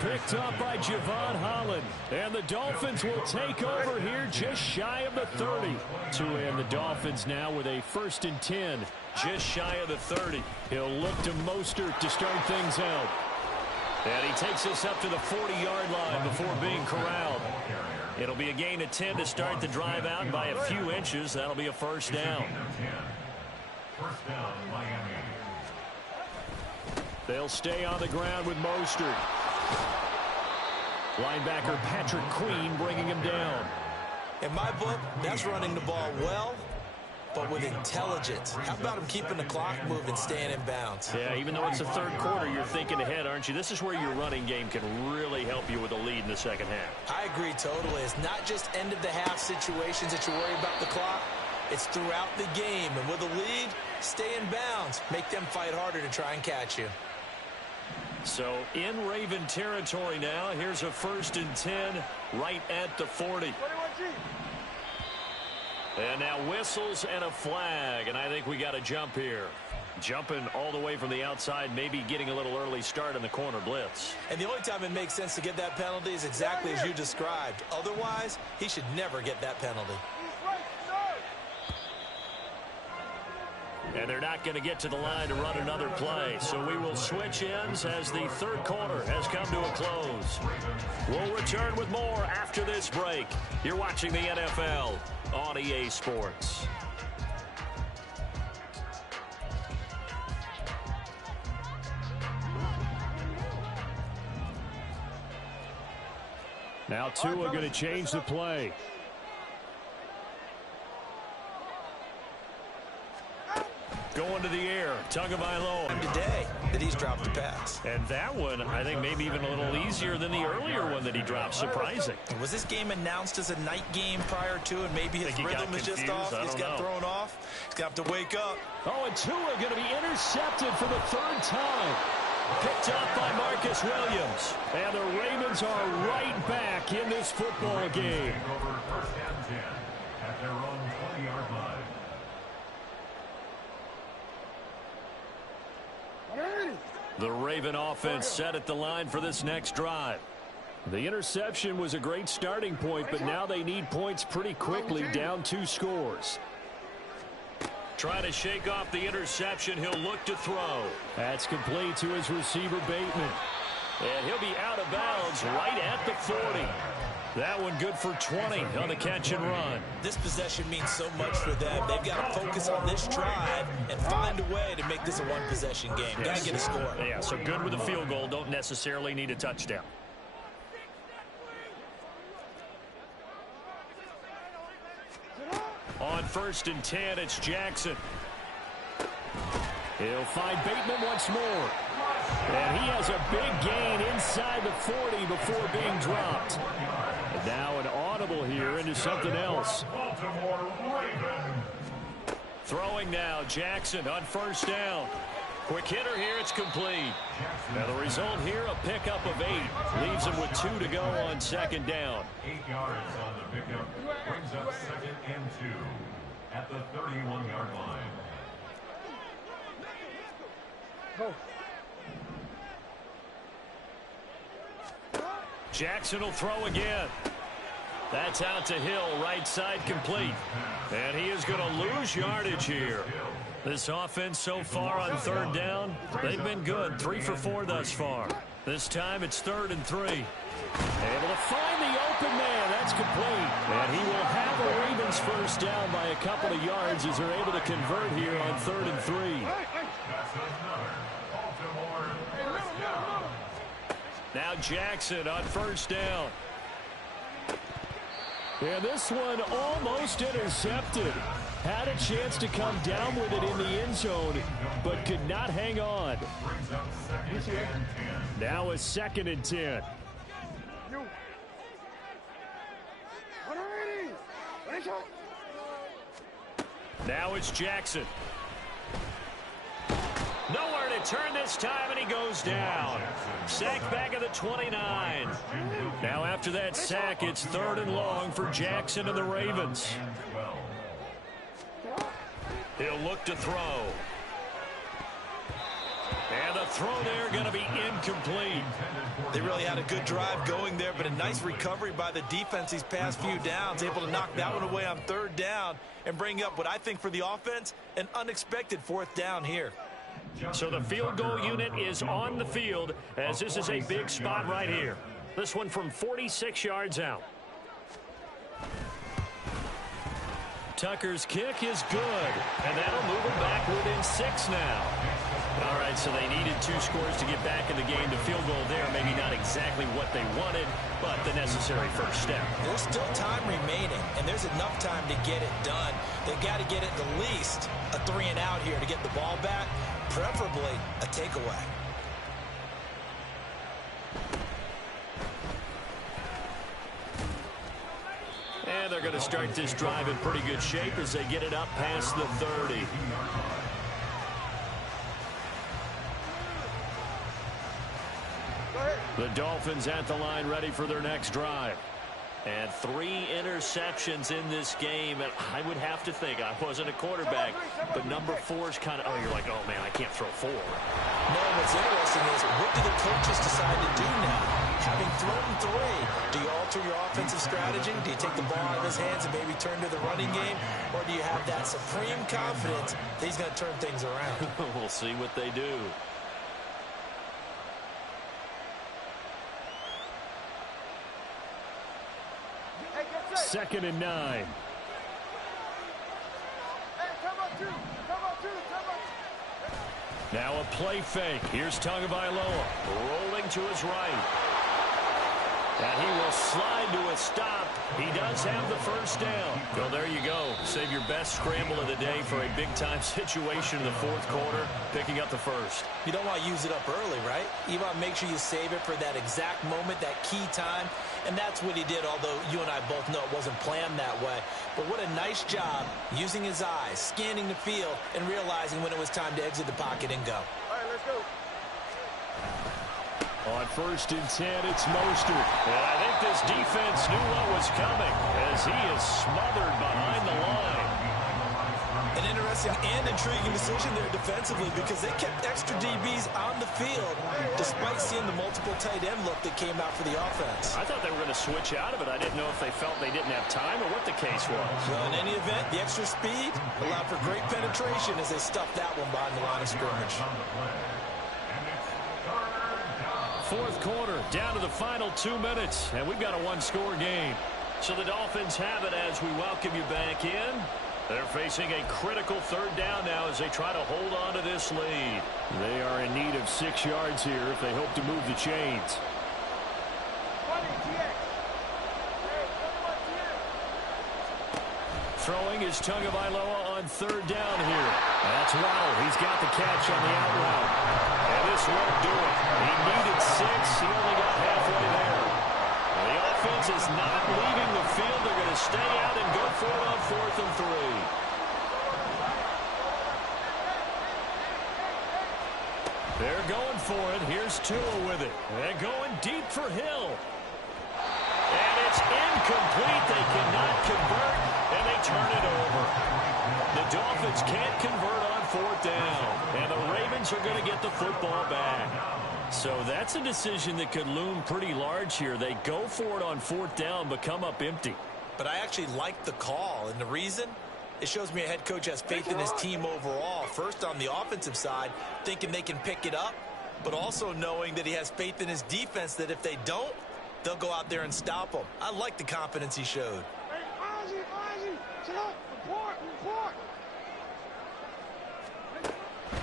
Picked up by Javon Holland. And the Dolphins will take over here just shy of the 30. And the Dolphins now with a 1st and 10. Just shy of the 30. He'll look to Mostert to start things out. And he takes us up to the 40-yard line before being corralled. It'll be a gain of 10 to start the drive out by a few inches. That'll be a first down. First down, Miami. They'll stay on the ground with Mostert. Linebacker Patrick Queen bringing him down. In my book, that's running the ball well, but with intelligence. How about him keeping the clock moving, staying in bounds? Yeah, even though it's the third quarter, you're thinking ahead, aren't you? This is where your running game can really help you with a lead in the second half. I agree totally. It's not just end-of-the-half situations that you worry about the clock. It's throughout the game. And with a lead, stay in bounds. Make them fight harder to try and catch you. So in Raven territory now. Here's a 1st and 10 right at the 40. And now whistles and a flag. And I think we got a jump here. Jumping all the way from the outside, maybe getting a little early start in the corner blitz. And the only time it makes sense to get that penalty is exactly as you described. Otherwise, he should never get that penalty. And they're not going to get to the line to run another play. So we will switch ends as the third quarter has come to a close. We'll return with more after this break. You're watching the NFL on EA Sports. Now Tua going to change the play. Going to the air, Tagovailoa. Today that he's dropped the pass. And that one, I think maybe even a little easier than the earlier one that he dropped. Surprising. Was this game announced as a night game prior to, and maybe his rhythm is just off? He's got thrown off. He's got to wake up. Oh, and Tua going to be intercepted for the third time. Picked up by Marcus Williams. And the Ravens are right back in this football game. Over first and 10 at their own 20-yard line. The Raven offense set at the line for this next drive. The interception was a great starting point, but now they need points pretty quickly, down 2 scores. Trying to shake off the interception. He'll look to throw. That's complete to his receiver, Bateman. And he'll be out of bounds right at the 40. That one good for 20 on the catch and run. This possession means so much for them. They've got to focus on this drive and find a way to make this a one-possession game. Got to get a score. Yeah, so good with a field goal. Don't necessarily need a touchdown. On 1st and 10, it's Jackson. He'll find Bateman once more. And he has a big gain inside the 40 before being dropped. And now an audible here into something else. Throwing now, Jackson on 1st down. Quick hitter here, it's complete. Now the result here, a pickup of 8. Leaves him with 2 to go on 2nd down. 8 yards on the pickup. Brings up 2nd and 2 at the 31-yard line. Jackson will throw again. That's out to Hill, right side complete. And he is going to lose yardage here. This offense so far on 3rd down, they've been good. 3 for 4 thus far. This time it's 3rd and 3. Able to find the open man. That's complete. And he will have a Ravens first down by a couple of yards as they're able to convert here on 3rd and 3. Now Jackson on 1st down. And this one almost intercepted. Had a chance to come down with it in the end zone, but could not hang on. Now a 2nd and 10. Now it's Jackson. Nowhere to turn this time, and he goes down. Sacked back at the 29. Now after that sack, it's 3rd and long for Jackson and the Ravens. He'll look to throw. And the throw there going to be incomplete. They really had a good drive going there, but a nice recovery by the defense these past few downs, able to knock that one away on 3rd down and bring up what I think for the offense, an unexpected 4th down here. So the field goal unit is on the field, as this is a big spot right here. This one from 46 yards out. Tucker's kick is good, and that'll move them back within 6 now. All right, so they needed 2 scores to get back in the game. The field goal there, maybe not exactly what they wanted, but the necessary first step. There's still time remaining, and there's enough time to get it done. They've got to get it at least a 3 and out here to get the ball back, preferably a takeaway. And they're going to start this drive in pretty good shape as they get it up past the 30. The Dolphins at the line ready for their next drive. And 3 interceptions in this game. And I would have to think, I wasn't a quarterback, but number 4 is kind of, oh, you're like, oh, man, I can't throw 4. No, what's interesting is, what do the coaches decide to do now? Having thrown 3, do you alter your offensive strategy? Do you take the ball out of his hands and maybe turn to the running game? Or do you have that supreme confidence that he's going to turn things around? We'll see what they do. Second and 9. Now a play fake. Here's Tagovailoa rolling to his right. And he will slide to a stop. He does have the first down. Well, there you go. Save your best scramble of the day for a big-time situation in the 4th quarter, picking up the first. You don't want to use it up early, right? You want to make sure you save it for that exact moment, that key time. And that's what he did, although you and I both know it wasn't planned that way. But what a nice job using his eyes, scanning the field, and realizing when it was time to exit the pocket and go. All right, let's go. On 1st and 10, it's Mostert. And I think this defense knew what was coming as he is smothered behind the line. An interesting and intriguing decision there defensively, because they kept extra DBs on the field despite seeing the multiple tight end look that came out for the offense. I thought they were going to switch out of it. I didn't know if they felt they didn't have time or what the case was. Well, in any event, the extra speed allowed for great penetration as they stuffed that one behind the line of scrimmage. 4th quarter, down to the final 2 minutes, and we've got a 1-score game. So the Dolphins have it as we welcome you back in. They're facing a critical 3rd down now as they try to hold on to this lead. They are in need of 6 yards here if they hope to move the chains. Throwing is Tagovailoa on 3rd down here. That's Waddle. He's got the catch on the out route. And this won't do it. He needed 6. He only got halfway there. And the offense is not leaving the field. They're going to stay out and go for it on 4th and 3. They're going for it. Here's Tua with it. They're going deep for Hill. And it's incomplete. They cannot convert, and they turn it over. The Dolphins can't convert on 4th down, and the Ravens are going to get the football back. So that's a decision that could loom pretty large here. They go for it on 4th down, but come up empty. But I actually like the call, and the reason? It shows me a head coach has faith in his team overall. First, on the offensive side, thinking they can pick it up, but also knowing that he has faith in his defense that if they don't, they'll go out there and stop them. I like the confidence he showed.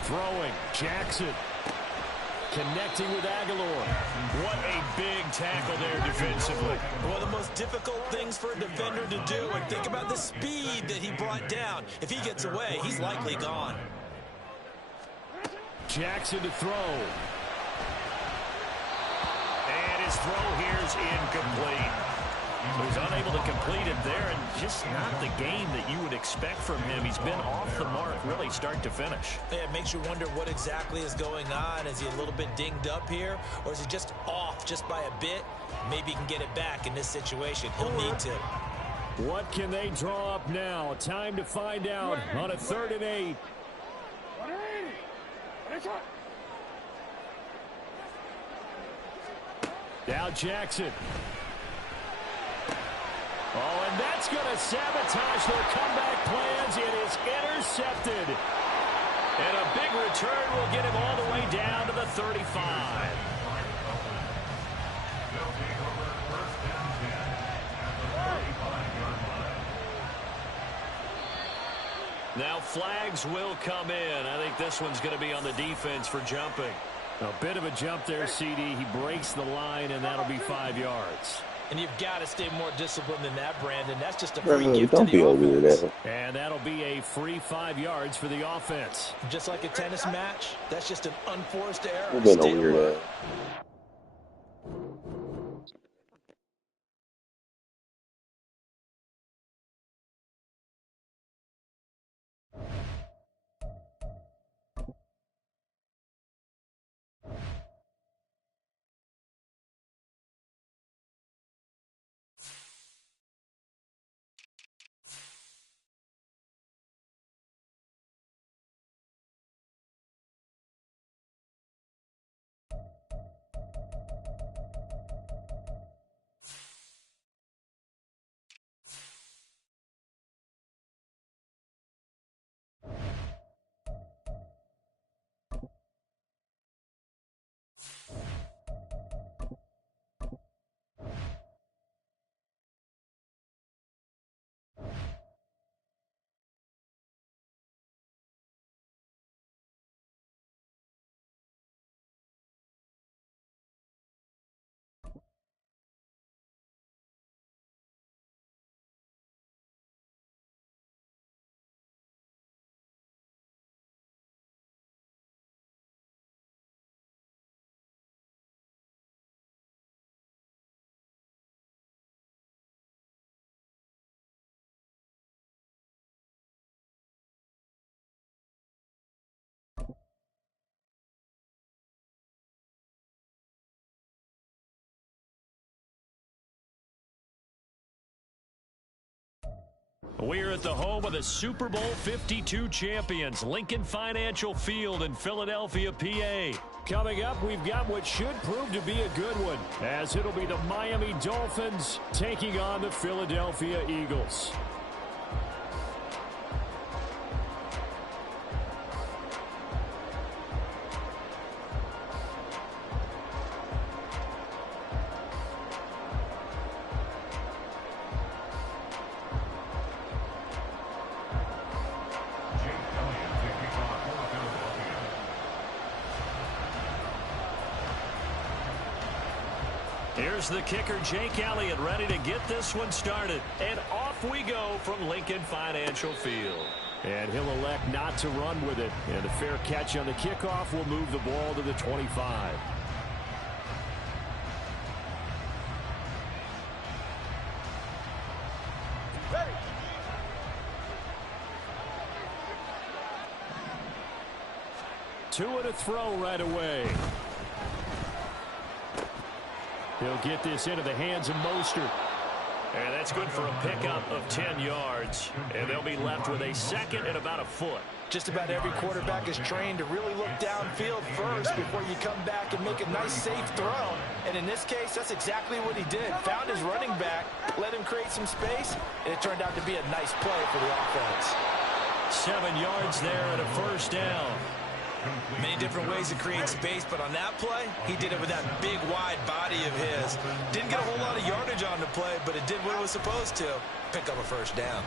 Throwing, Jackson. connecting with Aguilar. What a big tackle there defensively. One of the most difficult things for a defender to do. And think about the speed that he brought down. If he gets away, he's likely gone. Jackson to throw. And his throw here is incomplete. So he's unable to complete it there, and just not the game that you would expect from him. He's been off the mark really start to finish. Yeah, it makes you wonder what exactly is going on. Is he a little bit dinged up here, or is he just off just by a bit? Maybe he can get it back in this situation. He'll need to. What can they draw up now? Time to find out on a 3rd and 8. Now Jackson. Oh, and that's going to sabotage their comeback plans. It is intercepted. And a big return will get him all the way down to the 35. Now flags will come in. I think this one's going to be on the defense for jumping. A bit of a jump there, CD. He breaks the line, and that'll be 5 yards. And you've got to stay more disciplined than that, Brandon. That's just a free gift don't to be the over offense. there. And that'll be a free 5 yards for the offense. Just like a tennis match, that's just an unforced error. We're being a Stay weird alert. ass. We're at the home of the Super Bowl 52 champions, Lincoln Financial Field in Philadelphia, PA. Coming up, we've got what should prove to be a good one, as it'll be the Miami Dolphins taking on the Philadelphia Eagles. Here's the kicker, Jake Elliott, ready to get this one started. And off we go from Lincoln Financial Field. And he'll elect not to run with it. And a fair catch on the kickoff will move the ball to the 25. Ready. Two and a throw right away. He'll get this into the hands of Mostert. And that's good for a pickup of 10 yards. And they'll be left with a second and about a foot. Just about every quarterback is trained to really look downfield first before you come back and make a nice, safe throw. And in this case, that's exactly what he did. Found his running back, let him create some space, and it turned out to be a nice play for the offense. 7 yards there and a first down. Many different ways to create space, but on that play, he did it with that big, wide body of his. Didn't get a whole lot of yardage on the play, but it did what it was supposed to. Pick up a first down.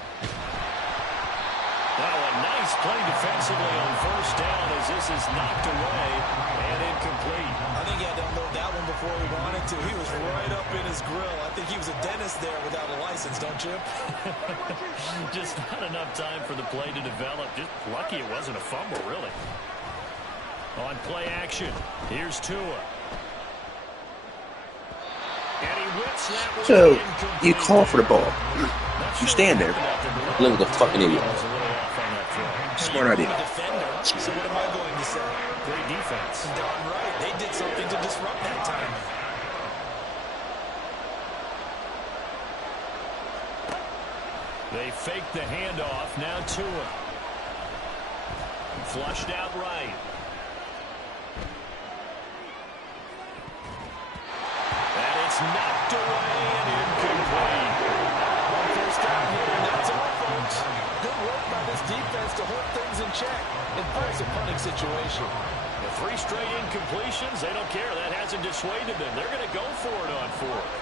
Oh, a nice play defensively on first down as as this is knocked away and incomplete. I think he had to unload that one before he wanted to. He was right up in his grill. I think he was a dentist there without a license, don't you? Just not enough time for the play to develop. Just lucky it wasn't a fumble, really. On play action, here's Tua. And he whips that one. So, you call for the ball. You stand there. Look like a fucking idiot. Smart idea. So what am I going to say? Great defense. Darn right. They did something to disrupt that time. They fake the handoff. Now Tua. Flushed out right. And it's knocked away and incomplete. On first down here, and that's all, folks. Good work by this defense to hold things in check and force a punting situation. The 3 straight incompletions, they don't care. That hasn't dissuaded them. They're going to go for it on 4th.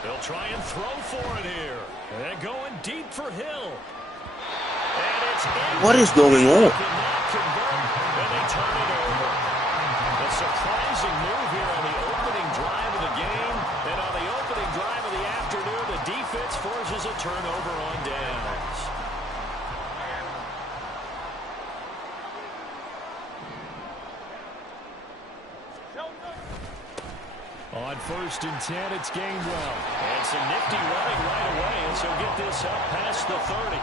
They'll try and throw for it here. And going deep for Hill. And it's What is going on? Cannot convert, and they turn it over. A surprising move here on the opening drive of the game. And on the opening drive of the afternoon, the defense forces a turnover on downs. On 1st and 10, it's Gainwell. And some nifty running right away as he'll get this up past the 30.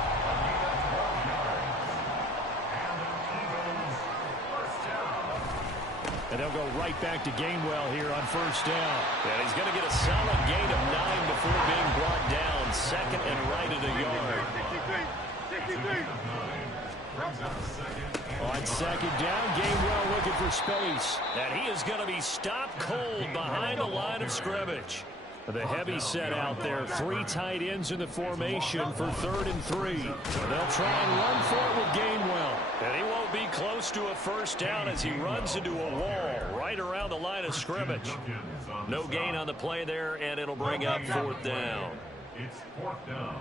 And they'll go right back to Gainwell here on 1st down. And he's going to get a solid gain of 9 before being brought down. 2nd and right at a yard. On 2nd down, Gainwell looking for space. And he is going to be stopped cold behind the line of scrimmage. The heavy set out there. 3 tight ends in the formation for 3rd and 3. They'll try and run for it with Gainwell. And he won't be close to a 1st down as he runs into a wall right around the line of scrimmage. No gain on the play there, and it'll bring up 4th down. It's 4th down.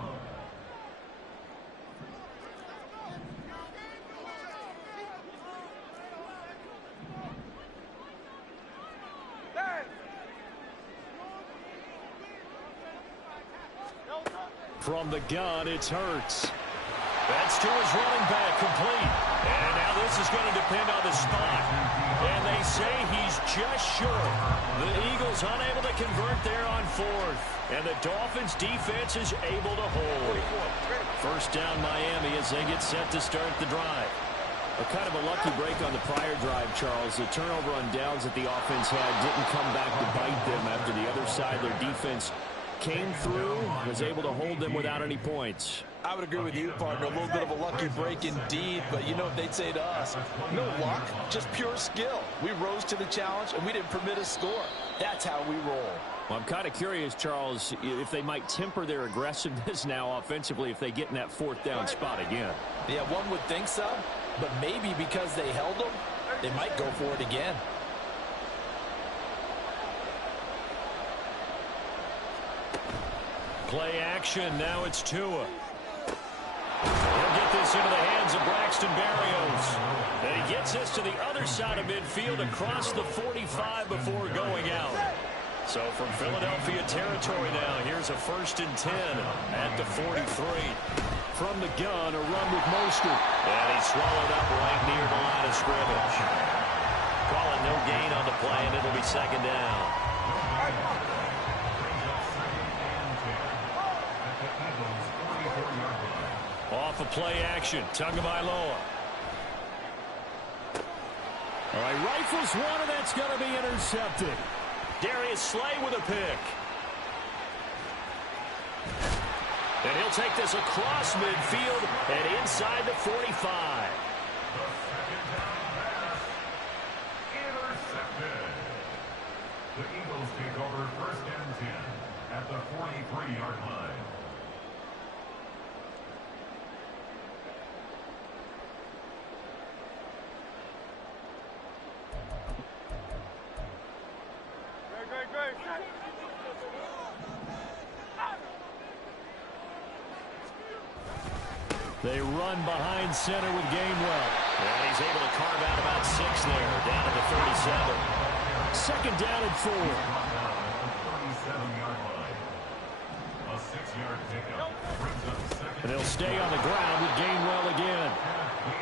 From the gun, it's Hurts. That's to his running back, complete. And now this is going to depend on the spot. And they say he's just short. The Eagles unable to convert there on 4th. And the Dolphins' defense is able to hold. 1st down Miami as they get set to start the drive. A kind of a lucky break on the prior drive, Charles. The turnover on downs that the offense had didn't come back to bite them after the other side. Their defense came through, was able to hold them without any points. I would agree with you, partner. A little bit of a lucky break indeed, but you know what they'd say to us? No luck, just pure skill. We rose to the challenge, and we didn't permit a score. That's how we roll. Well, I'm kind of curious, Charles, if they might temper their aggressiveness now offensively if they get in that 4th down spot again. Yeah, one would think so, but maybe because they held them, they might go for it again. Play action, now it's Tua. He'll get this into the hands of Braxton Berrios. And he gets this to the other side of midfield across the 45 before going out. So from Philadelphia territory now, here's a 1st and 10 at the 43. From the gun, a run with Mostert. And he's swallowed up right near the line of scrimmage. Calling no gain on the play, and it'll be 2nd down. Off of play action, Tagovailoa. All right, rifles one, and that's going to be intercepted. Darius Slay with a pick. And he'll take this across midfield and inside the 45. Intercepted. The Eagles take over 1st and 10 at the 43-yard line. They run behind center with Gainwell. And he's able to carve out about 6 there, down to the 37. Second down and 4. 37-yard line. A 6-yard pickup brings up second. And they'll stay on the ground with Gainwell again.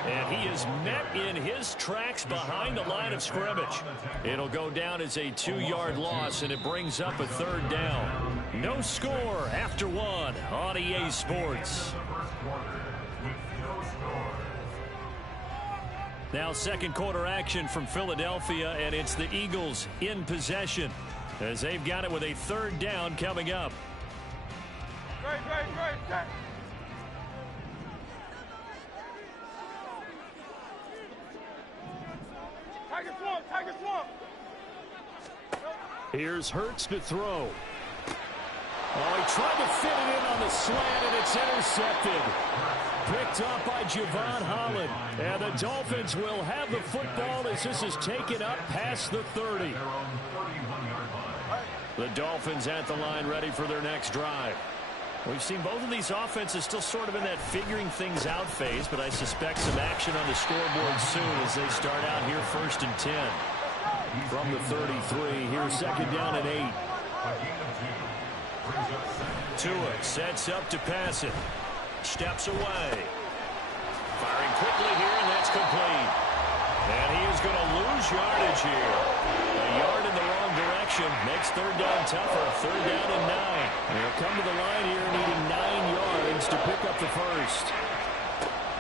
And he is met in his tracks behind the line of scrimmage. It'll go down as a 2-yard loss, and it brings up a 3rd down. No score after 1 on EA Sports. Now second quarter action from Philadelphia, and it's the Eagles in possession as they've got it with a 3rd down coming up. Great. Tiger swamp. Here's Hurts to throw. Oh, he tried to fit it in on the slant, and it's intercepted. Picked up by Javon Holland. And the Dolphins will have the football as this is taken up past the 30. The Dolphins at the line ready for their next drive. We've seen both of these offenses still sort of in that figuring things out phase, but I suspect some action on the scoreboard soon as they start out here 1st and 10. From the 33, here's second down and 8. Tua sets up to pass it. Steps away. Firing quickly here, and that's complete. And he is going to lose yardage here. A yard in the wrong direction makes 3rd down tougher. 3rd down and 9. They'll come to the line here needing 9 yards to pick up the first.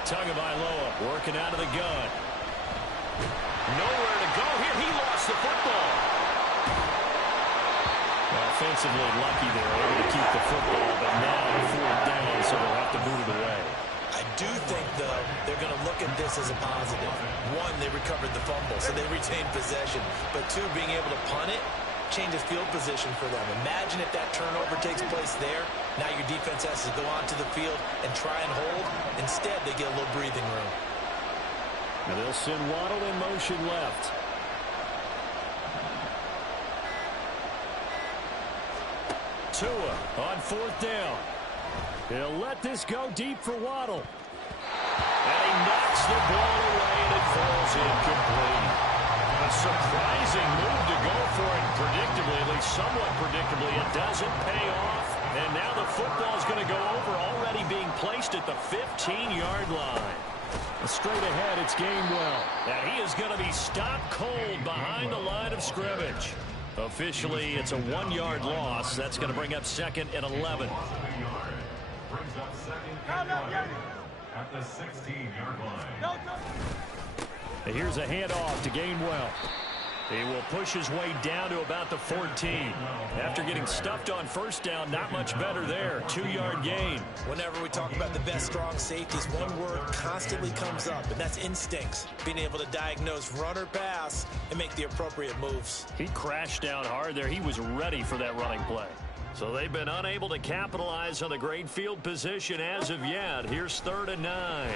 Tagovailoa working out of the gun. Nowhere to go here. He lost the football. Offensively lucky they're able to keep the football, but now 4th down, so they'll have to move it away. I do think, though, they're going to look at this as a positive. 1, they recovered the fumble, so they retained possession. But 2, being able to punt it changes field position for them. Imagine if that turnover takes place there. Now your defense has to go onto the field and try and hold. Instead, they get a little breathing room. Now they'll send Waddle in motion left. Tua on 4th down. He'll let this go deep for Waddle. And he knocks the ball away, and it falls incomplete. A surprising move to go for it predictably, at least somewhat predictably. It doesn't pay off, and now the football is going to go over, already being placed at the 15-yard line. Straight ahead, it's Gainwell. And he is going to be stopped cold behind the line of scrimmage. Officially, it's a 1-yard loss. That's going to bring up 2nd and 11. Brings up 2nd and 11 at the 16-yard line. And here's a handoff to Gainwell. He will push his way down to about the 14. After getting stuffed on 1st down, not much better there. 2-yard gain. Whenever we talk about the best strong safeties, one word constantly comes up, and that's instincts. Being able to diagnose run or pass and make the appropriate moves. He crashed down hard there. He was ready for that running play. So they've been unable to capitalize on the great field position as of yet. Here's 3rd and 9.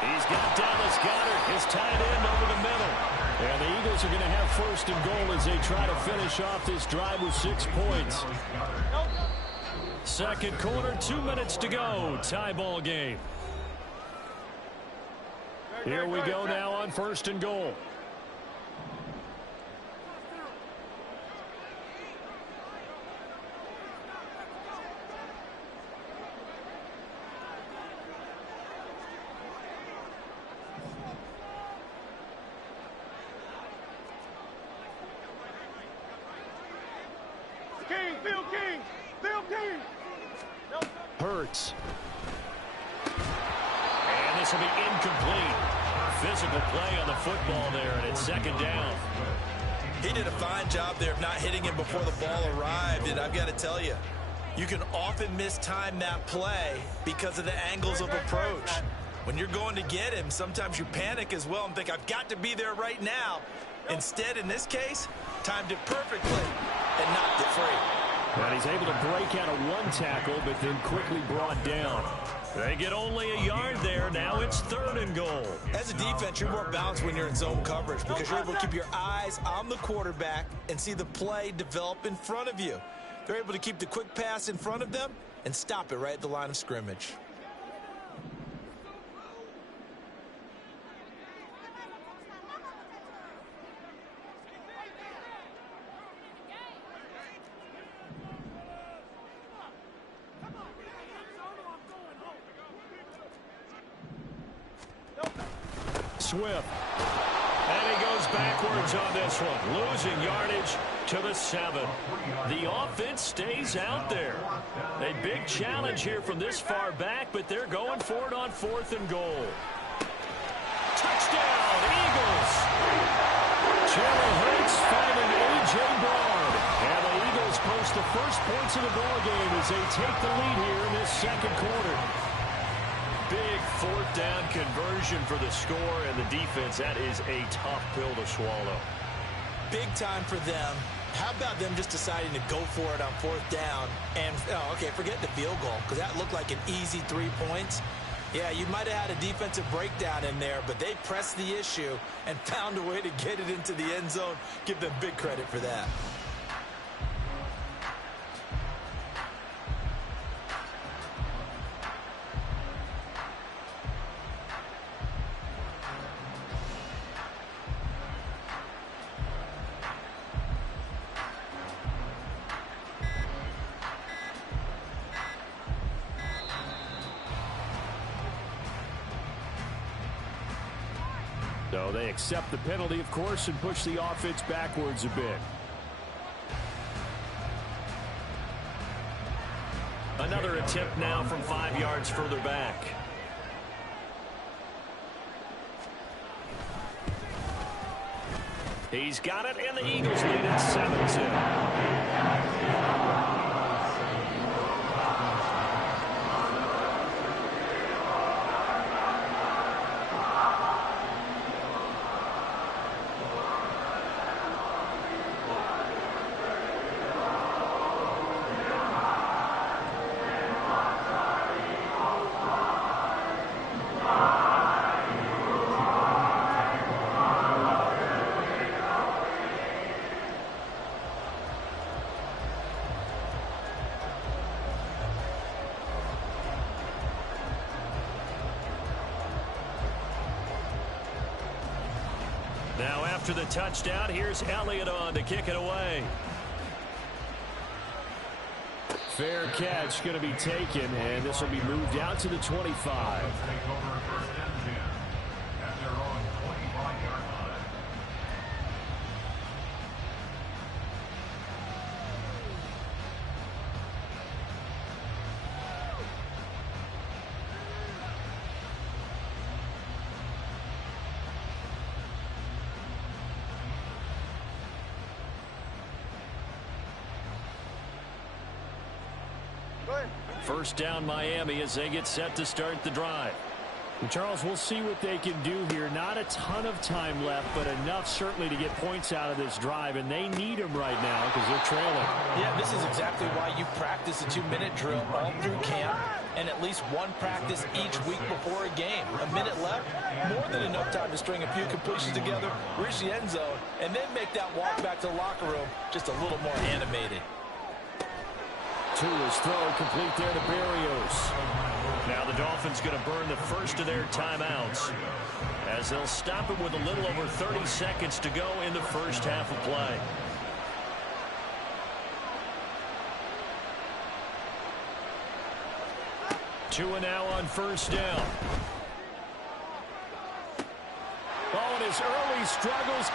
He's got Dallas Goedert, his tight end, over the middle. And the Eagles are going to have 1st and goal as they try to finish off this drive with 6 points. Second quarter, 2 minutes to go. Tie ball game. Here we go now on 1st and goal. Hurts. And this will be incomplete. Physical play on the football there, and it's 2nd down. He did a fine job there of not hitting him before the ball arrived, and I've got to tell you, you can often mistime that play because of the angles of approach. When you're going to get him, sometimes you panic as well and think, I've got to be there right now. Instead, in this case, timed it perfectly and knocked it free. And he's able to break out of 1 tackle, but then quickly brought down. They get only a yard there. Now it's 3rd and goal. As a defense, you're more balanced when you're in zone coverage because you're able to keep your eyes on the quarterback and see the play develop in front of you. They're able to keep the quick pass in front of them and stop it right at the line of scrimmage. Swift. And he goes backwards on this one, losing yardage to the 7. The offense stays out there. A big challenge here from this far back, but they're going for it on 4th and goal. Touchdown, Eagles! Jalen Hurts finding A.J. Brown. And the Eagles post the first points of the ballgame as they take the lead here in this second quarter. Big 4th down conversion for the score, and the defense, that is a tough pill to swallow. Big time for them. How about them just deciding to go for it on 4th down? And, okay, forget the field goal, because that looked like an easy 3 points. Yeah, you might have had a defensive breakdown in there, but they pressed the issue and found a way to get it into the end zone. Give them big credit for that. So they accept the penalty, of course, and push the offense backwards a bit. Another attempt now from 5 yards further back. He's got it, and the Eagles lead it 7-2. Now after the touchdown, here's Elliott on to kick it away. Fair catch going to be taken, and this will be moved out to the 25. First down Miami as they get set to start the drive. And Charles, we'll see what they can do here. Not a ton of time left, but enough certainly to get points out of this drive, and they need them right now because they're trailing. Yeah, this is exactly why you practice a 2-minute drill all through camp and at least one practice each week before a game. A minute left, more than enough time to string a few completions together, reach the end zone, and then make that walk back to the locker room just a little more animated. Tua's throw complete there to Berrios. Now the Dolphins going to burn the first of their timeouts as they'll stop it with a little over 30 seconds to go in the first half of play. Tua now on first down. Oh, and his early struggles